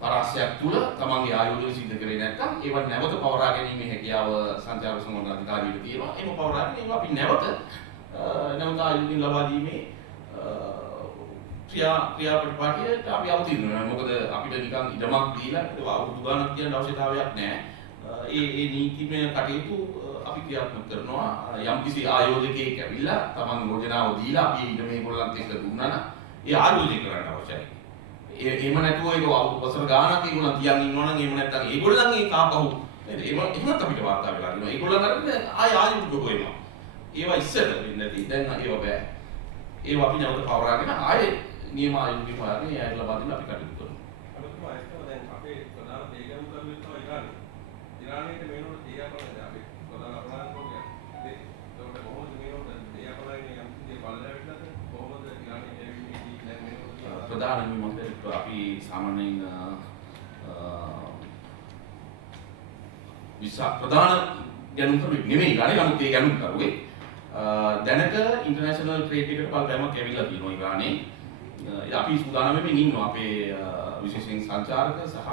පරාසයක් තුල තමන්ගේ ආයෝජන සිද්ධ කරේ නැත්නම් ඒවා නැවත පවරා ගැනීමේ හැකියාව සංචාරක සංවර්ධන අධිකාරියට තියෙනවා. ඒව පවරාගෙන ඒවා අපි නැවත ආයෝජන ලබා දීමේ ක්‍රියාපටිපාටියට අපි අවතීර්ණ වෙනවා. මොකද අපිට නිකන් ඉඩමක් දීලා ඒක අවුරුදු ගානක් කියන අවශ්‍යතාවයක් නැහැ. ඒ නීතිමය කටයුතු අපි ක්‍රියාත්මක කරනවා. යම්කිසි ආයෝජකයෙක් ඇවිල්ලා තමන් යෝජනාව දීලා අපි ඉඩ මේගොල්ලන්ට එක්ක දුන්නා නම් ඒ ආයෝජනය කරන්න අවශ්‍යයි. එහෙම නැතුව ඒක අවුරුදු වසර ගානක් ඒගොල්ලන් තියන් ඉන්නවා නම් එහෙම නැත්නම් ඒගොල්ලන්ගේ කාපහුව නේද? එහෙමත් අපිට වාර්තා වෙලා තියෙනවා. ඒගොල්ලන් අරගෙන ආයෝජක වෙනවා. ඒවා ඉස්සර වෙන්නේ නැති. දැන් ඒවා බෑ. ඒවා අපි නැවත පවරාගෙන ආයේ නියම ආයෝජක හොයාගෙන ඒයට ලබා දෙන්න අපි කටයුතු කරනවා. අමතන ඇත්තම දැන් අපේ ප්‍රධාන දේගම් කරුවෙක් තමයි ඉරානය. ඉරානයට මේනොට දේයාපලයි අපි ප්‍රධාන අපරාධකෝගේ. ඒකට කොහොමද මේනොට දේයාපලයි යම් කිසි බලලැවිලා කොහොමද ඉරානයේ එවිදී දැන් මේනොට ප්‍රධානම මොකද අපි සාමාන්‍යයෙන් ප්‍රධාන ගැනුම් කරුවෙක් නෙමෙයි ගානේ නමුත් ඒ ගැනුම් කරුවේ දැනට ඉන්ටර්නැෂනල් ට්‍රේඩ් එකට බලපෑමක් ඇවිල්ලා තියෙනවා ඉරානයේ. අපි සූදානම් වෙමින් ඉන්නවා අපේ විශේෂයෙන් සංචාරක සහ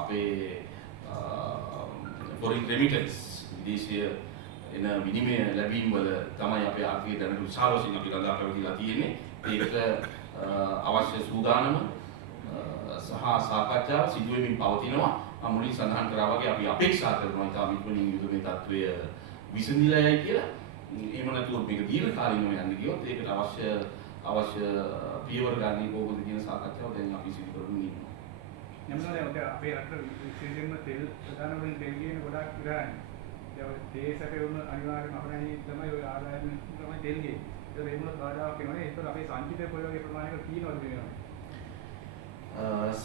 අපේ foreign remittance විදේශීය එන විනිමය ලැබීම් වල තමයි අපේ ආර්ථිකය දැනට විශාල වශයෙන් අපි ළඟා පැවතිලා තියෙන්නේ. ඒකට අවශ්‍ය සූදානම සහ සාකච්ඡාව සිදු වෙමින් පවතිනවා. මම මුලින් සඳහන් කරා වගේ අපි අපේක්ෂා කරනවා ඉතාම ඉක්මනින් යුද මේ තත්ත්වය විසඳිලා යයි කියලා. එහෙම නැතුව මේක දීර්ඝ කාලිනව යන්න ගියොත් ඒකට අවශ්‍ය පියවර ගන්න කොහොමද කියන සාකච්ඡාව දැන් අපි සිදු කරමින් ඉන්නවා. නමුත් අපේ රටේ විශේෂයෙන්ම තෙල් ප්‍රධාන වලින් තෙල් කියන ගොඩක් ඉරානයි. ඒ දේශකයන් අනිවාර්යයෙන්ම අපරාණී තමයි ඔය ආදායම තමයි තෙල් ගන්නේ. ඒක වේමුණත් බාධාවක් වෙනවනේ. ඒතකොට අපේ සංචිතය කොයි වගේ ප්‍රමාණයකට තියෙනවද මේවා?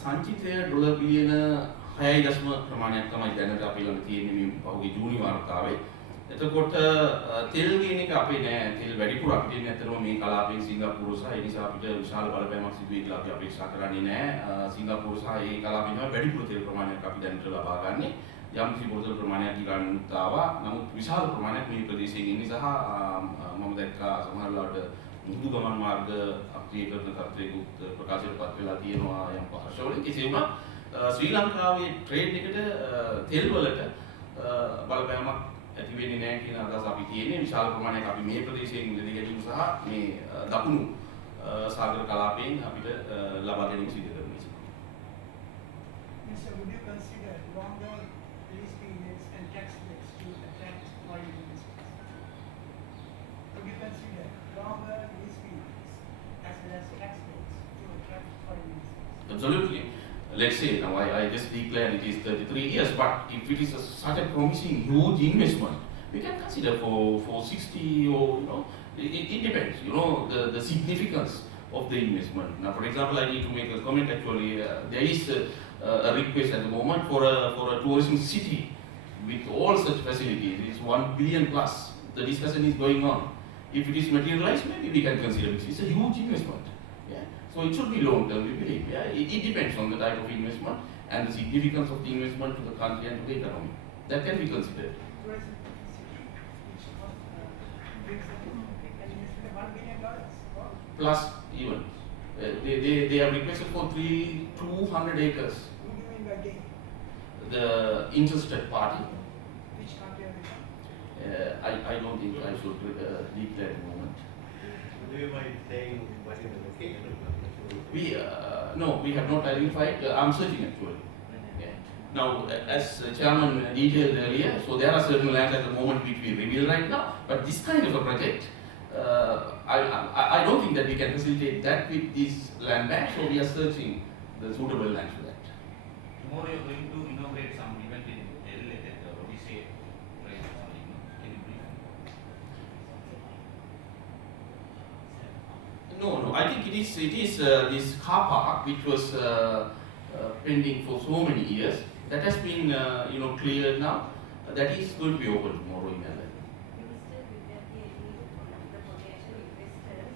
සංචිතය ඩොලර් බිලියන 6.0 ප්‍රමාණයක් තමයි දැනට අපි ළඟ තියෙන්නේ මේ පහුගිය ජූනි වාර්තාවේ. එතකොට තෙල් කියන එක අපේ නෑ. තෙල් වැඩිපුර අපිට ඉන්නේ ඇත්තටම මේ කලාපයෙන් සිංගප්පූරු සහ ඒ නිසා අපිට විශාල බලපෑමක් සිදු වෙයි කියලා අපි අපේක්ෂා කරන්නේ නෑ. සිංගප්පූරු සහ ඒ කලාපයෙන් වැඩිපුර තෙල් ප්‍රමාණයක් අපි දැනට ලබා ගන්නේ. යම් කිසි බොතල් ප්‍රමාණයක් ඊගානුත් ආවා. නමුත් විශාල ප්‍රමාණයක් මේ ප්‍රදේශයෙන් ඉන්නේ සහ මම දැක්කා සමහර ලාට මුහුදු ගමන් මාර්ග අක්‍රිය කරන තත්ත්වයකුත් ප්‍රකාශයටපත් වෙලා තියෙනවා යම් පාර්ශවවලින්. කෙසේ වුණත් ශ්‍රී ලංකාවේ ට්‍රේඩ් එකට තෙල් වලට බලපෑමක් ඇති වෙන්නේ නැහැ කියන අදහස අපි තියෙන්නේ. විශාල ප්‍රමාණයක් අපි මේ ප්‍රදේශයෙන් ඉඳි ගැනීම සහ මේ දකුණු සාගර කලාපයෙන් අපිට ලබා ගැනීම සිදු කරනවා. Yes, sir, would you consider longer lease periods and tax breaks to attract foreign investors? Would you consider longer Absolutely. Let's say now I just declared it is 33 years, but if it is such a promising huge investment, we can consider for 60 or it depends. The significance of the investment. Now, for example, I need to make a comment. Actually, there is a request at the moment for a tourism city with all such facilities. It's 1 billion plus. The discussion is going on. If it is materialized, maybe we can consider it. It's a huge investment. Yeah. So it should be long term, we believe. Yeah. It depends on the type of investment and the significance of the investment to the country and to the economy. That can be considered. Plus even. They have requested for 200 acres. Who do you mean by they? The interested party. Which country are they from? I don't think I should declare at the moment. Do you mind saying what is the location? No, we have not identified. I'm searching actually. Yeah. Now, as Chairman detailed earlier, so there are certain lands at the moment which we reveal right now, but this kind of a project, I don't think that we can facilitate that with this land bank, so we are searching the suitable land for that. Tomorrow you are going to inaugurate some event in related Odyssey, right? Can you brief? No. I think it is this car park which was pending for so many years that has been cleared now. That is going to be open tomorrow in LA. Minister, will there be any the potential investors?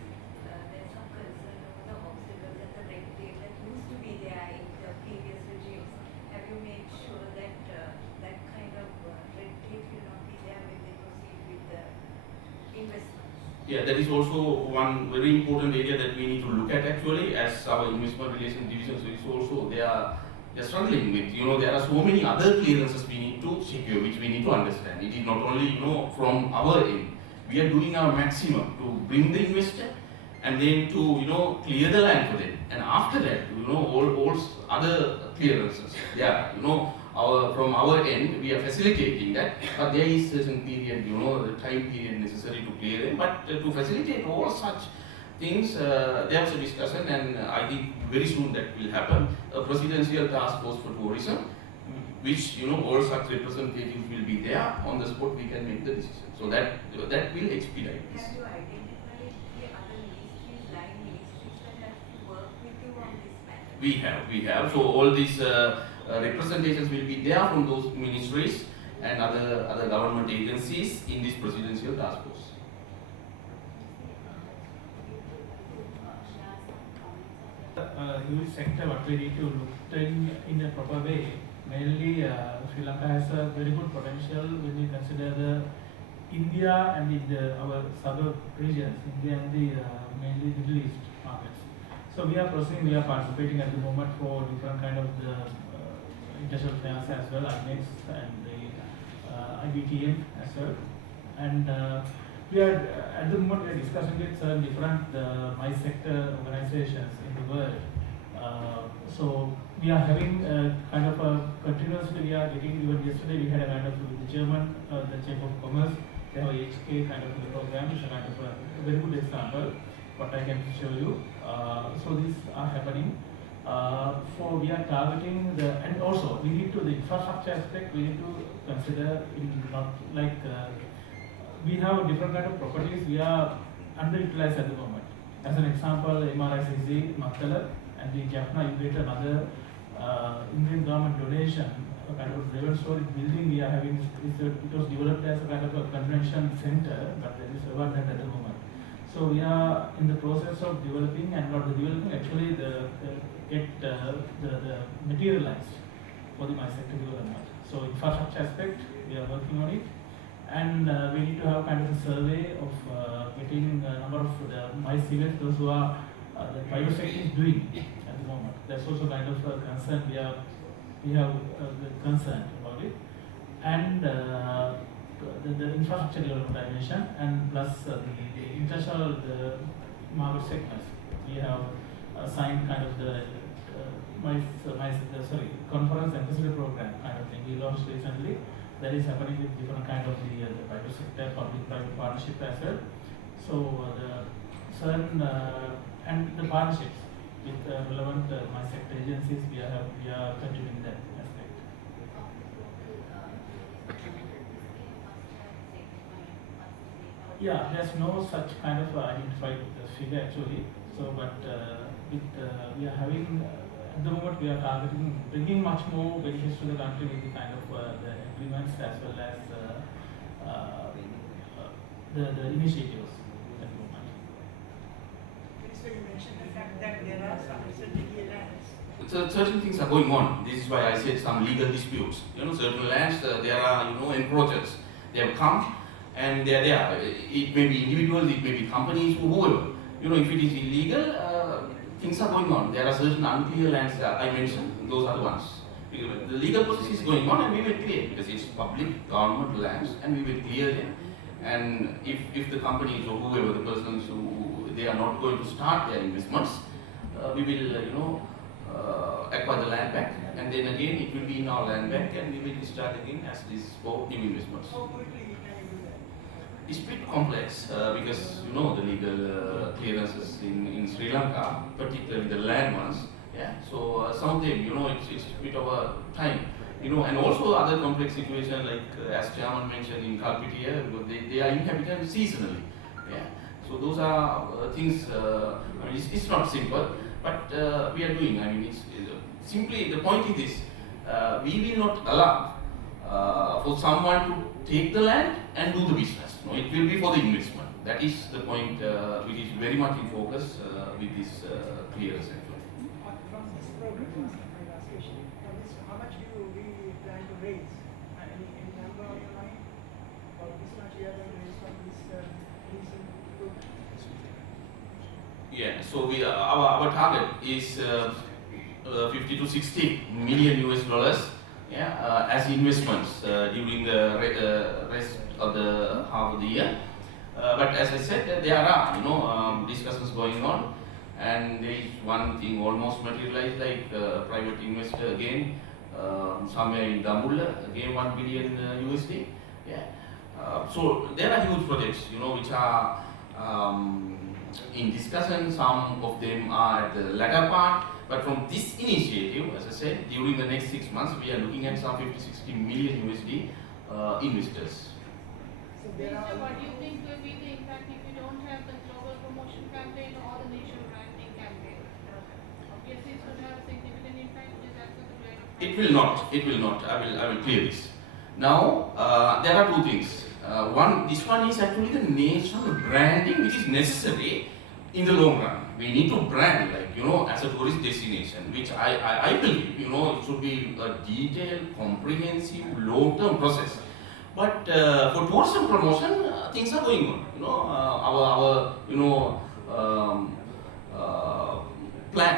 There's some concern over the obstacles and the red tape that used to be there in the previous regimes. Have you made sure that that kind of red tape will not be there when they proceed with the investments? Yeah, that is also one very important area that we need to look at actually as our investment relations division. So it's also they are struggling with, there are so many other clearances we need to secure, which we need to understand. It is not only, from our end. We are doing our maximum to bring the investor and then to, clear the land for them. And after that, all other clearances. Yeah, from our end, we are facilitating that, but there is certain period, the time period necessary to clear them. But to facilitate all such things, there was a discussion, and I think very soon that will happen. A presidential task force for tourism, which all such representatives will be there on the spot. We can make the decision. So that will expedite this. Have you identified the other ministries, line ministries that have to work with you on this matter? We have. So all these representations will be there from those ministries and other government agencies in this presidential task force. Huge sector what we need to look in a proper way. Mainly, Sri Lanka has a very good potential when we consider the India and our southern regions, India and the mainly Middle East markets. So we are participating at the moment for different kind of the industrial finance as well, INEX and the IBTM as well. And we are at the moment we are discussing with different MICE sector organizations in the world. So we are having kind of a continuously we are getting, even yesterday we had a kind of the German, the Chamber of Commerce, they have a HK kind of a program. It's a kind of a very good example what I can show you. So these are happening. So we are targeting and also we need to the infrastructure aspect we need to consider in not like we have different kind of properties we are underutilized at the moment. As an example, MRICC, Maktala and the Jaffna Incubator, another Indian government donation, a kind of 11-story building we are having. It was developed as a kind of a convention center, but there is abandoned at the moment. So we are in the process of developing and not the developing actually get the materialized for the MICE sector development. So infrastructure aspect we are working on it, and we need to have kind of a survey of getting a number of the MICE events those who are the private sector is doing at the moment. That's also kind of a concern we have concern about it, and the infrastructure development dimension, and plus the international market segments. We have signed kind of the conference ambassador program kind of thing we launched recently. That is happening with different kind of the private sector, public-private partnership as well. So the certain and the partnerships with relevant my sector agencies, we are continuing that aspect. Yeah, there's no such kind of identified figure actually. So, but we are having at the moment we are targeting bringing much more benefits to the country with the kind of the agreements as well as the initiatives at the moment. So you mentioned the fact that there are some certain lands. So certain things are going on. This is why I said some legal disputes. Certain lands, there are, encroachers. They have come and they are there. It may be individuals, it may be companies, whoever. If it is illegal, things are going on. There are certain unclear lands that I mentioned, those are the ones. The legal process is going on and we will clear because it's public government lands and we will clear them. And if the companies or whoever, the persons who they are not going to start their investments, we will, acquire the land back, and then again it will be in our land bank, and we will start again as this for new investments. How quickly can you do that? It's a bit complex because the legal clearances in Sri Lanka, particularly the land ones. Yeah, so some of them, it's a bit of a time. And also other complex situations like as Chairman mentioned in Kalpitia, they are inhabited seasonally. Yeah, so those are things. It's not simple, but we are doing. It's simply the point is this: we will not allow for someone to take the land and do the business. No, it will be for the investment. That is the point which is very much in focus with this clearance. From this program, my last question, how much do we plan to raise? Any number on your mind? Or this much we are going to raise from this recent program? Yeah, so our target is 50 to 60 million US dollars. Yeah, as investments during the rest of the half of the year. But as I said, there are discussions going on, and there is one thing almost materialized, like private investor again somewhere in Dambulla, again 1 billion USD. Yeah, so there are huge projects, which are in discussion. Some of them are at the latter part. But from this initiative, as I said, during the next 6 months, we are looking at some 50-60 million USD investors. So there are What do you think will be the impact if you don't have the global promotion campaign or the nation branding campaign? Obviously, it's going to have a significant impact. Is that the rate of? It will not. It will not. I will clear this. Now, there are two things. This one is actually the national branding, which is necessary in the long run. We need to brand as a tourist destination, which I believe, it should be a detailed, comprehensive, long-term process. But for tourism promotion, things are going on. Our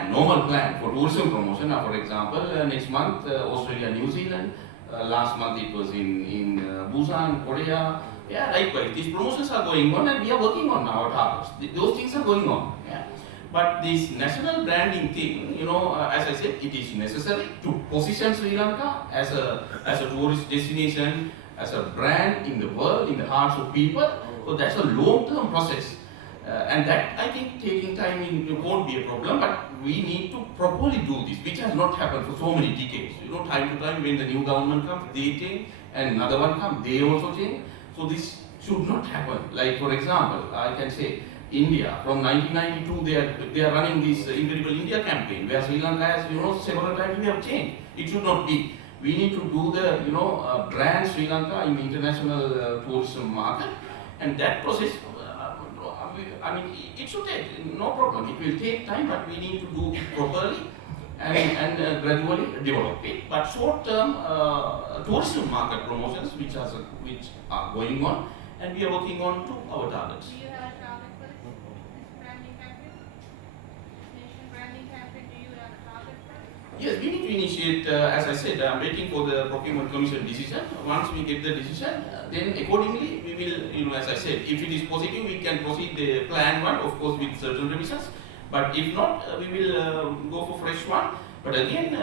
normal plan for tourism promotion. For example, next month, Australia, New Zealand. Last month it was in Busan, Korea. Yeah, likewise. These promotions are going on, and we are working on our targets. Those things are going on. Yeah. But this national branding thing, as I said, it is necessary to position Sri Lanka as a tourist destination, as a brand in the world, in the hearts of people. So that's a long-term process. And that, I think, taking time won't be a problem, but we need to properly do this, which has not happened for so many decades. Time to time when the new government comes, they change, and another one comes, they also change. So this should not happen. Like, for example, I can say, India, from 1992, they are running this Incredible India campaign, where Sri Lanka has, several times we have changed. It should not be. We need to do the, brand Sri Lanka in the international tourism market, and that process, it should take, no problem. It will take time, but we need to do it properly and gradually develop it. But short-term tourism market promotions, which are going on, and we are working on to our targets. Do you have a target for this branding campaign? Nation branding campaign, do you have a target for it? Yes, we need to initiate, as I said, I'm waiting for the Procurement Commission decision. Once we get the decision, then accordingly we will, as I said, if it is positive, we can proceed the plan one, of course, with certain revisions. But if not, we will go for fresh one. But again,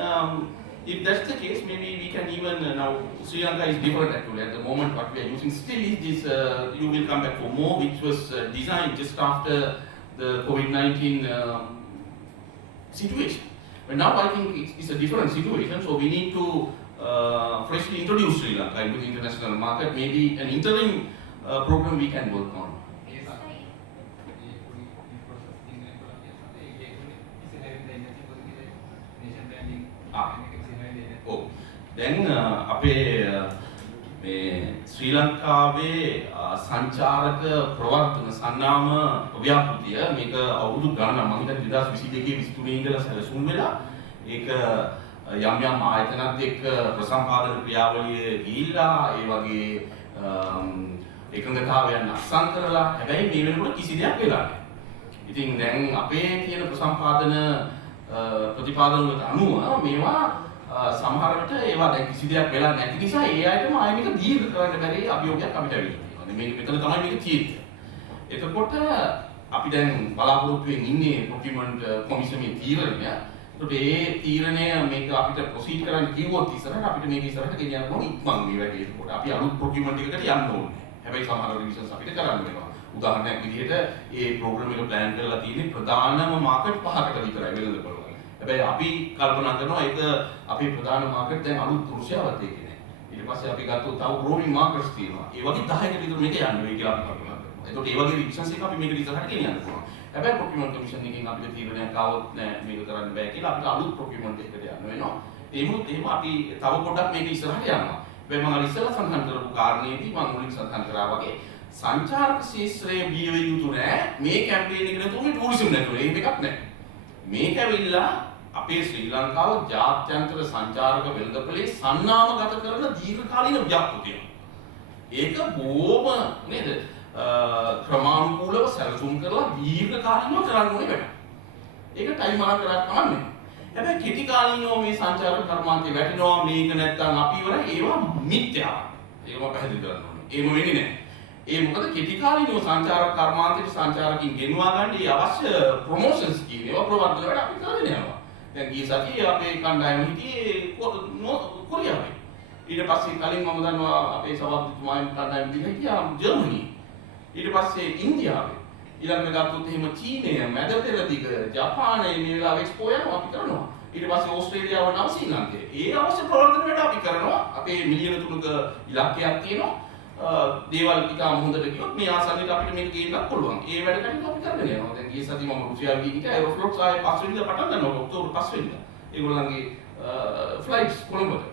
if that's the case, maybe we can even, now Sri Lanka is different actually. At the moment what we are using still is this, you will come back for more, which was designed just after the COVID-19 situation. But now I think it's a different situation, so we need to freshly introduce Sri Lanka into the international market. Maybe an interim program we can work on. දැන් අපේ මේ ශ්‍රී ලංකාවේ සංචාරක ප්‍රවර්තන සන්නාම ව්‍යාපෘතිය මේක අවුරුදු ගණනක් මම හිතන්නේ 2022 23 ඉඳලා සැලසුම් වෙලා ඒක යම් ආයතනත් එක්ක ප්‍රසම්පාදන ක්‍රියාවලිය ගිහිල්ලා ඒ වගේ එකඟතාවයන් අත්සන් කරලා හැබැයි මේ වෙනකොට කිසි දෙයක් වෙලා නැහැ. ඉතින් දැන් අපේ තියෙන ප්‍රසම්පාදන ප්‍රතිපාදන වලට අනුව මේවා සමහර විට ඒවා දැන් කිසි දෙයක් වෙලා නැති නිසා ඒ අයටම ආයෙ මේක දීර්ඝ කරන්න බැරි අභියෝගයක් අපිට ඇවිල්ලා තියෙනවා. මේක මෙතන තමයි මේක තියෙන්නේ. එතකොට අපි දැන් බලාපොරොත්තු වෙමින් ඉන්නේ ප්‍රොකියුමන්ට් කොමිෂමේ තීරණය. ඒකට ඒ තීරණය මේක අපිට ප්‍රොසීඩ් කරන්න කිව්වොත් ඉස්සරහට අපිට මේක ඉස්සරහට ගෙනියන්න ඕනේ ඉක්මන් මේ වැඩේ. ඒකට අපි අලුත් ප්‍රොකියුමන්ට් එකකට යන්න ඕනේ. හැබැයි සමහර රිවිෂන්ස් අපිට කරන්න වෙනවා. උදාහරණයක් විදිහට ඒ ප්‍රෝග්‍රෑම් එක ප්ලෑන් කරලා තියෙන්නේ ප්‍රධානම මාකට් 5කට විතරයි වෙළඳපොළ. හැබැයි අපි කල්පනා කරනවා ඒක අපේ ප්‍රධාන මාකට් දැන් අලුත් රුසියාවත් ඒකේ නෑ. ඊට පස්සේ අපි ගත්තොත් තව growing markets තියෙනවා. ඒ වගේ 10කට විතර මේක යන්න වෙයි කියලා අපි කල්පනා කරනවා. ඒකට ඒ වගේ රිවිෂන්ස් එක අපි මේක ඉස්සරහට ගෙනියන්න පුළුවන්. හැබැයි procurement commission එකෙන් අපිට තීරණයක් ආවොත් නෑ මේක කරන්න බෑ කියලා අපිට අලුත් procurement එකකට යන්න වෙනවා. එහෙම අපි තව පොඩ්ඩක් මේක ඉස්සරහට යනවා. හැබැයි මම අර ඉස්සෙල්ලා සඳහන් කරපු කාරණේදී මම මුලින් සඳහන් කරා වගේ සංචාරක ශාස්ත්‍රයේ බිය වෙ යුතු නෑ. මේ කැම්පේන් එක නේද උනේ ටූරිසම් නැතුව. එහෙම එකක් නෑ. මේක ඇවිල්ලා අපේ ශ්‍රී ලංකාව ජාත්‍යන්තර සංචාරක වෙළඳපොලේ සන්නාමගත කරන දීර්ඝකාලීන ව්‍යාපෘතියක්. ඒක බොහොම නේද ක්‍රමානුකූලව සැලසුම් කරලා දීර්ඝකාලීනව කරන්න ඕනේ වැඩ. ඒක ටයිම් මාකරයක් තමයි. හැබැයි කෙටි කාලීනව මේ සංචාරක කර්මාන්තේ වැටෙනවා මේක නැත්තම් අපි ඉවරයි ඒවා මිත්‍යාවක්. ඒකම පැහැදිලි කරන්න ඕනේ. ඒම වෙන්නේ නැහැ. ඒ මොකද කෙටි කාලීනව සංචාරක කර්මාන්තයට සංචාරකින් ගෙන්වා ගන්න ඒ අවශ්‍ය ප්‍රොමෝෂන්ස් කියන ඒවා ප්‍රවර්ධන වැඩ අපි කරගෙන යනවා. දැන් ගිය සතියේ අපේ කණ්ඩායම හිටියේ කොරියාවේ. ඊට පස්සේ කලින් මම දන්නවා අපේ සභාපතිතුමාගේ කණ්ඩායම හිටියා ජර්මනි. ඊට පස්සේ ඉන්දියාවේ. ඊළඟට ගත්තොත් එහෙම චීනය, මැද පෙරදිග, ජපානය මේ වෙලාවේ එක්ස්පෝ යනවා අපි කරනවා. ඊට පස්සේ ඕස්ට්‍රේලියාව, නවසීලන්තය. ඒ අවශ්‍ය ප්‍රවර්ධන වැඩ අපි කරනවා. අපේ මිලියන 3ක ඉලක්කයක් තියෙනවා. දේවල් ඉතාම හොඳට කිව්වොත් මේ ආසන්නයට අපිට මේක ගේන්නත් පුළුවන්. ඒ වැඩ කටයුතු අපි කරගෙන යනවා. දැන් ගිය සතියේ මම රුසියාවේ ගිහින් හිටියා. ඒරොෆ්ලොට්ස් ආයේ 5 වෙනිදා පටන් ගන්නවා. ඔක්තෝබර් 5 වෙනිදා. ඒගොල්ලන්ගේ ෆ්ලයිට්ස් කොළඹට.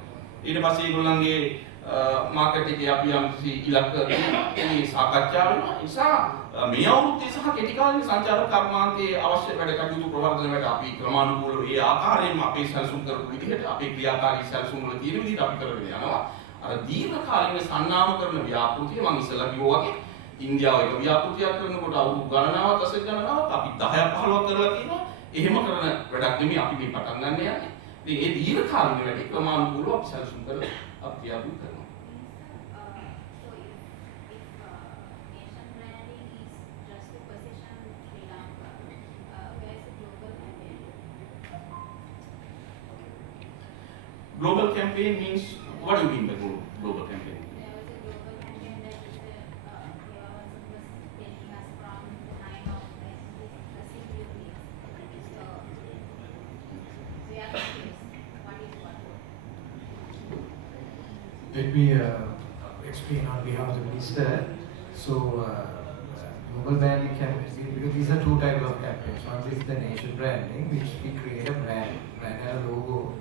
ඊට පස්සේ ඒගොල්ලන්ගේ මාකට් එකේ අපි යම්කිසි ඉලක්ක තියෙනවා. ඒ සාකච්ඡා වෙනවා. ඒ නිසා මේ අවුරුද්දේ සහ කෙටි කාලීන සංචාරක කර්මාන්තයේ අවශ්‍ය වැඩ කටයුතු ප්‍රවර්ධන වැඩ අපි ක්‍රමානුකූලව ඒ ආකාරයෙන්ම අපේ සැලසුම් කරපු විදිහට අපේ ක්‍රියාකාරී සැලසුම් වල තියෙන විදිහට අපි කරගෙන යනවා. අර දීර්ඝකාලීන සන්නාම කරන ව්‍යාපෘතිය මම ඉස්සෙල්ලා කිව්වා වගේ ඉන්දියාව එක ව්‍යාපෘතියක් කරනකොට අවුරුදු ගණනාවක් දශක ගණනාවක් අපි 10ක් 15ක් කරලා තියෙනවා. එහෙම කරන වැඩක් නෙමෙයි අපි මේ පටන් ගන්න යන්නේ. ඉතින් ඒ දීර්ඝකාලීන වැඩේ ක්‍රමානුකූලව අපි සැලසුම් කරලා අපි ක්‍රියාත්මක කරනවා. Global campaign means, what do you mean by global campaign? There was a global campaign that was taking us from the time of the CPO days. So we are curious, what is what? Let me explain on behalf of the minister. So, global branding campaigns, because these are two types of campaigns. One is the nation branding, which we create a brand and a logo,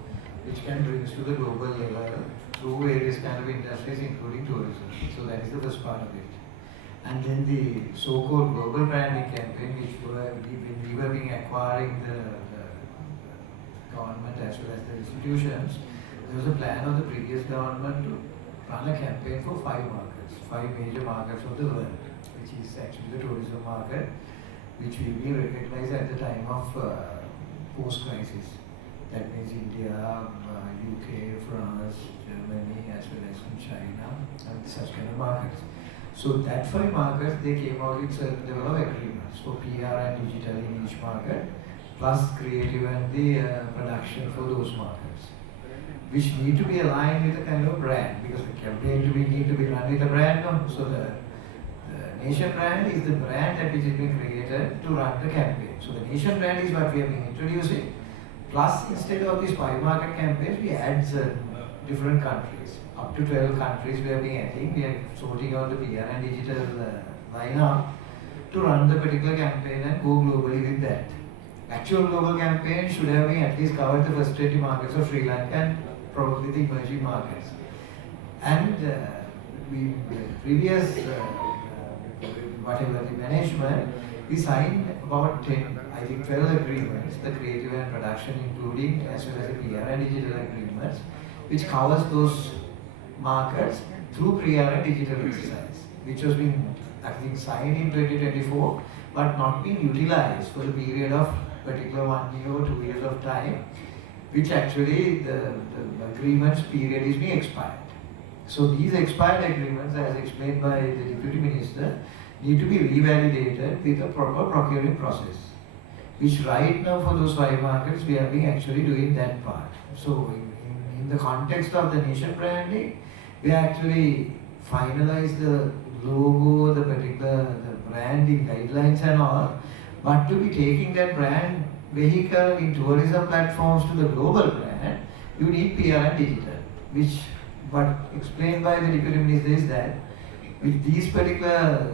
which can bring us to the global level through various kind of industries, including tourism. So that is the first part of it. And then the so-called global branding campaign, which we were being acquiring the government as well as the institutions. There was a plan of the previous government to run a campaign for 5 markets, 5 major markets of the world, which is actually the tourism market, which will be recognized at the time of post-crisis. That means India, UK, France, Germany, as well as in China, and such kind of markets. So that 5 markets, they came out with certain level of agreements for PR and digital in each market, plus creative and the production for those markets, which need to be aligned with a kind of brand, because the campaign need to be run with a brand. No? So the nation brand is the brand that which is being created to run the campaign. So the nation brand is what we have been introducing. Plus, instead of these 5 market campaigns, we add different countries. Up to 12 countries we have been adding. We are sorting out the PR and digital lineup to run the particular campaign and go globally with that. Actual global campaign should have been at least covered the first 20 markets of Sri Lanka and probably the emerging markets. And previous, whatever the management, we signed about 10, I think 12 agreements, the creative and production including as well as the PR and digital agreements, which covers those markets through PR and digital exercise, which was being, I think, signed in 2024, but not being utilized for the period of particular 1 year or 2 years of time, which actually the agreements period is being expired. So these expired agreements, as explained by the Deputy Minister, need to be revalidated with a proper procuring process, which right now for those 5 markets we have been actually doing that part. So in the context of the nation branding, we actually finalized the logo, the particular the branding guidelines and all, but to be taking that brand vehicle in tourism platforms to the global brand, you need PR and digital, which but explained by the Deputy Minister is that with these particular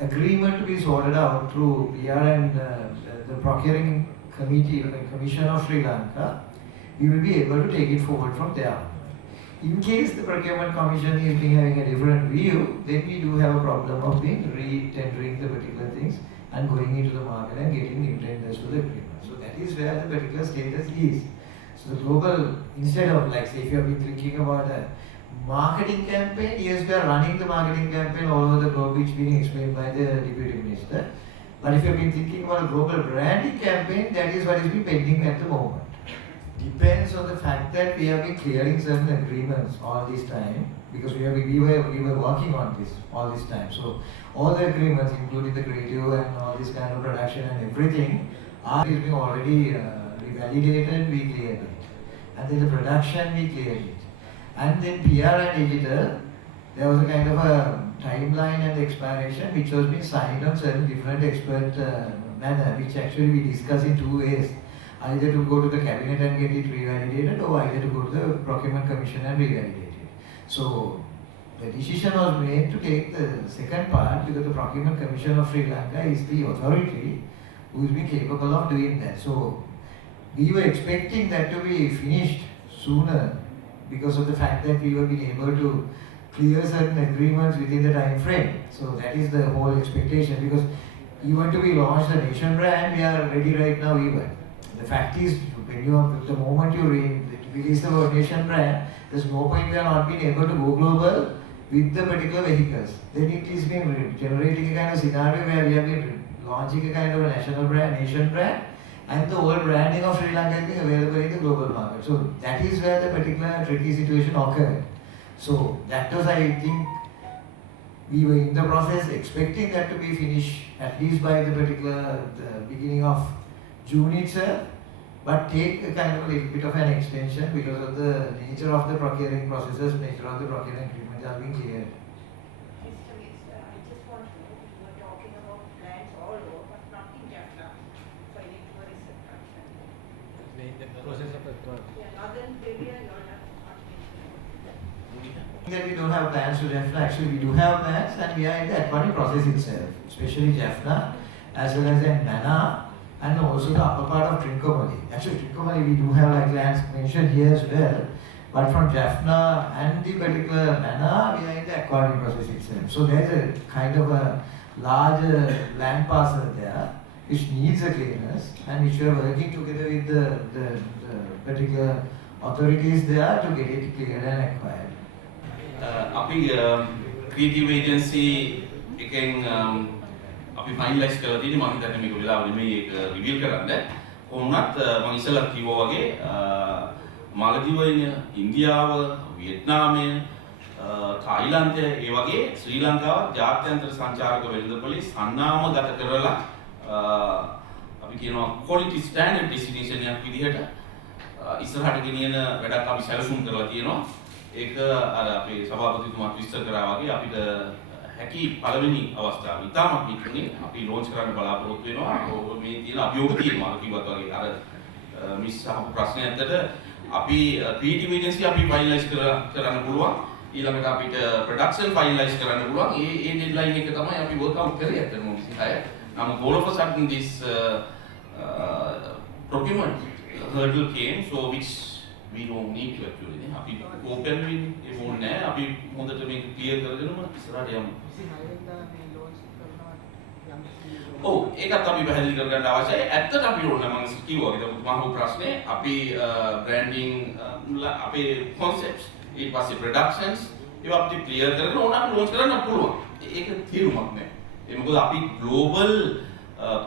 agreement to be sorted out through PR and the procuring committee, commission of Sri Lanka, we will be able to take it forward from there. In case the procurement commission is being having a different view, then we do have a problem of being re-tendering the particular things and going into the market and getting new tenders for the agreement. So that is where the particular status is. So the global, instead of like say if you have been thinking about a marketing campaign, yes, we are running the marketing campaign all over the globe, which being explained by the Deputy Minister. But if you have been thinking about a global branding campaign, that is what is being pending at the moment. Depends on the fact that we have been clearing certain agreements all this time, because we were working on this all this time. So all the agreements, including the creative and all this kind of production and everything, are being already revalidated. We cleared it, and then the production we cleared it, and then PR and digital. There was a kind of a timeline and expiration which was being signed on certain different expert manner, which actually we discuss in 2 ways. Either to go to the cabinet and get it revalidated, or either to go to the procurement commission and revalidate it. So the decision was made to take the second part because the procurement commission of Sri Lanka is the authority who is being capable of doing that. So we were expecting that to be finished sooner because of the fact that we were being able to clear certain agreements within the time frame. So that is the whole expectation, because even to be launched the nation brand, we are ready right now even. The fact is, when you are, the moment you release the word nation brand, there's no point we are not being able to go global with the particular vehicles. Then it is being generating a kind of scenario where we have been launching a kind of a national brand, nation brand, and the whole branding of Sri Lanka is being available in the global market. So that is where the particular tricky situation occurred. So that was, I think, we were in the process expecting that to be finished at least by the particular beginning of June itself, but take a kind of a little bit of an extension because of the nature of the procuring processes, nature of the procuring agreements are being cleared. Mr. Minister, I just want to know, you were talking about plans all over, but not in Jaffna for electricity construction. The process of Yeah, Northern area, you're not mentioning. That we don't have plans to Jaffna, actually we do have plans and we are in the acquiring process itself, especially Jaffna as well as in Mana, and also the upper part of Trincomalee. Actually, Trincomalee we do have like lands mentioned here as well, but from Jaffna and the particular Mana, we are in the acquiring process itself. So there's a kind of a large land parcel there which needs a clearance and which we are working together with the particular authorities there to get it cleared and acquired. අපි creative agency එකෙන් අපි finalise කරලා තියෙන්නේ මම හිතන්නේ මේක වෙලාව නෙමෙයි ඒක රිවීල් කරන්න. කොහොමවත් මම ඉස්සෙල්ලා කිව්වා වගේ මාලදීවයින ඉන්දියාව, වියට්නාමය, තායිලන්තය ඒ වගේ ශ්‍රී ලංකාව ජාත්‍යන්තර සංචාරක වෙළඳපොලේ සන්නාමගත කරලා අපි කියනවා quality standard destination එකක් විදිහට ඉස්සරහට ගෙනියන වැඩක් අපි සැලසුම් කරලා තියෙනවා. ඒක අර අපේ සභාපතිතුමාත් විස්තර කරා වගේ අපිට හැකි පළවෙනි අවස්ථාව ඉතාමත් ඉක්මනින් අපි ලොන්ච් කරන්න බලාපොරොත්තු වෙනවා. මේ තියෙන අභියෝග තියෙනවා කිව්වත් වගේ අර මිස් අහපු ප්‍රශ්නේ ඇත්තට අපි ක්‍රියේටිව් ඒජන්සි අපි ෆයිනලයිස් කරන්න පුළුවන්. ඊළඟට අපිට ප්‍රොඩක්ෂන් ෆයිනලයිස් කරන්න පුළුවන්. ඒ ඩෙඩ්ලයින් එක තමයි අපි වර්ක් අවුට් කරේ ඇත්තටම 26. නමුත් all of a sudden this procurement hurdle came, so which we don't need to actually. අපි open වෙන්නේ ඒ ඕනේ නැහැ. අපි හොඳට මේක ක්ලියර් කරගෙනම ඉස්සරහට යමු. 26 වෙනිදා මේ ලොන්ච් කරනවා යම් ඔව් ඒකත් අපි පැහැදිලි කරගන්න අවශ්‍යයි. ඇත්තට අපි ඕන මම කිව්වා වගේ මම ප්‍රශ්නේ අපි බ්‍රෑන්ඩින් අපේ concepts ඊට පස්සේ productions ඒවා අපිට ක්ලියර් කරගෙන ඕන අපි ලොන්ච් කරන්න පුළුවන්. ඒක තීරුමක් නෑ. ඒ මොකද අපි global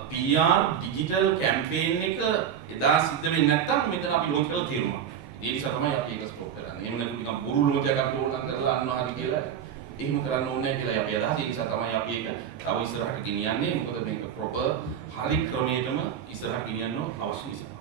PR digital campaign එක එදා සිද්ධ වෙන්නේ නැත්නම් මෙතන අපි ලොන්ච් කරලා තීරුමක්. ඒ නිසා තමයි අපි ඒක ස්ටොප් කරන්නේ. එහෙම නැත්නම් නිකන් බොරු ලොන්ච් එකක් අපි ඕන නම් කරලා අන්නවා හරි කියලා එහෙම කරන්න ඕනේ නැහැ කියලා අපි අදහස්. ඒ නිසා තමයි අපි ඒක තව ඉස්සරහට ගෙනියන්නේ. මොකද මේක ප්‍රොපර් හරි ක්‍රමයකම ඉස්සරහට ගෙනියන්න අවශ්‍ය නිසා.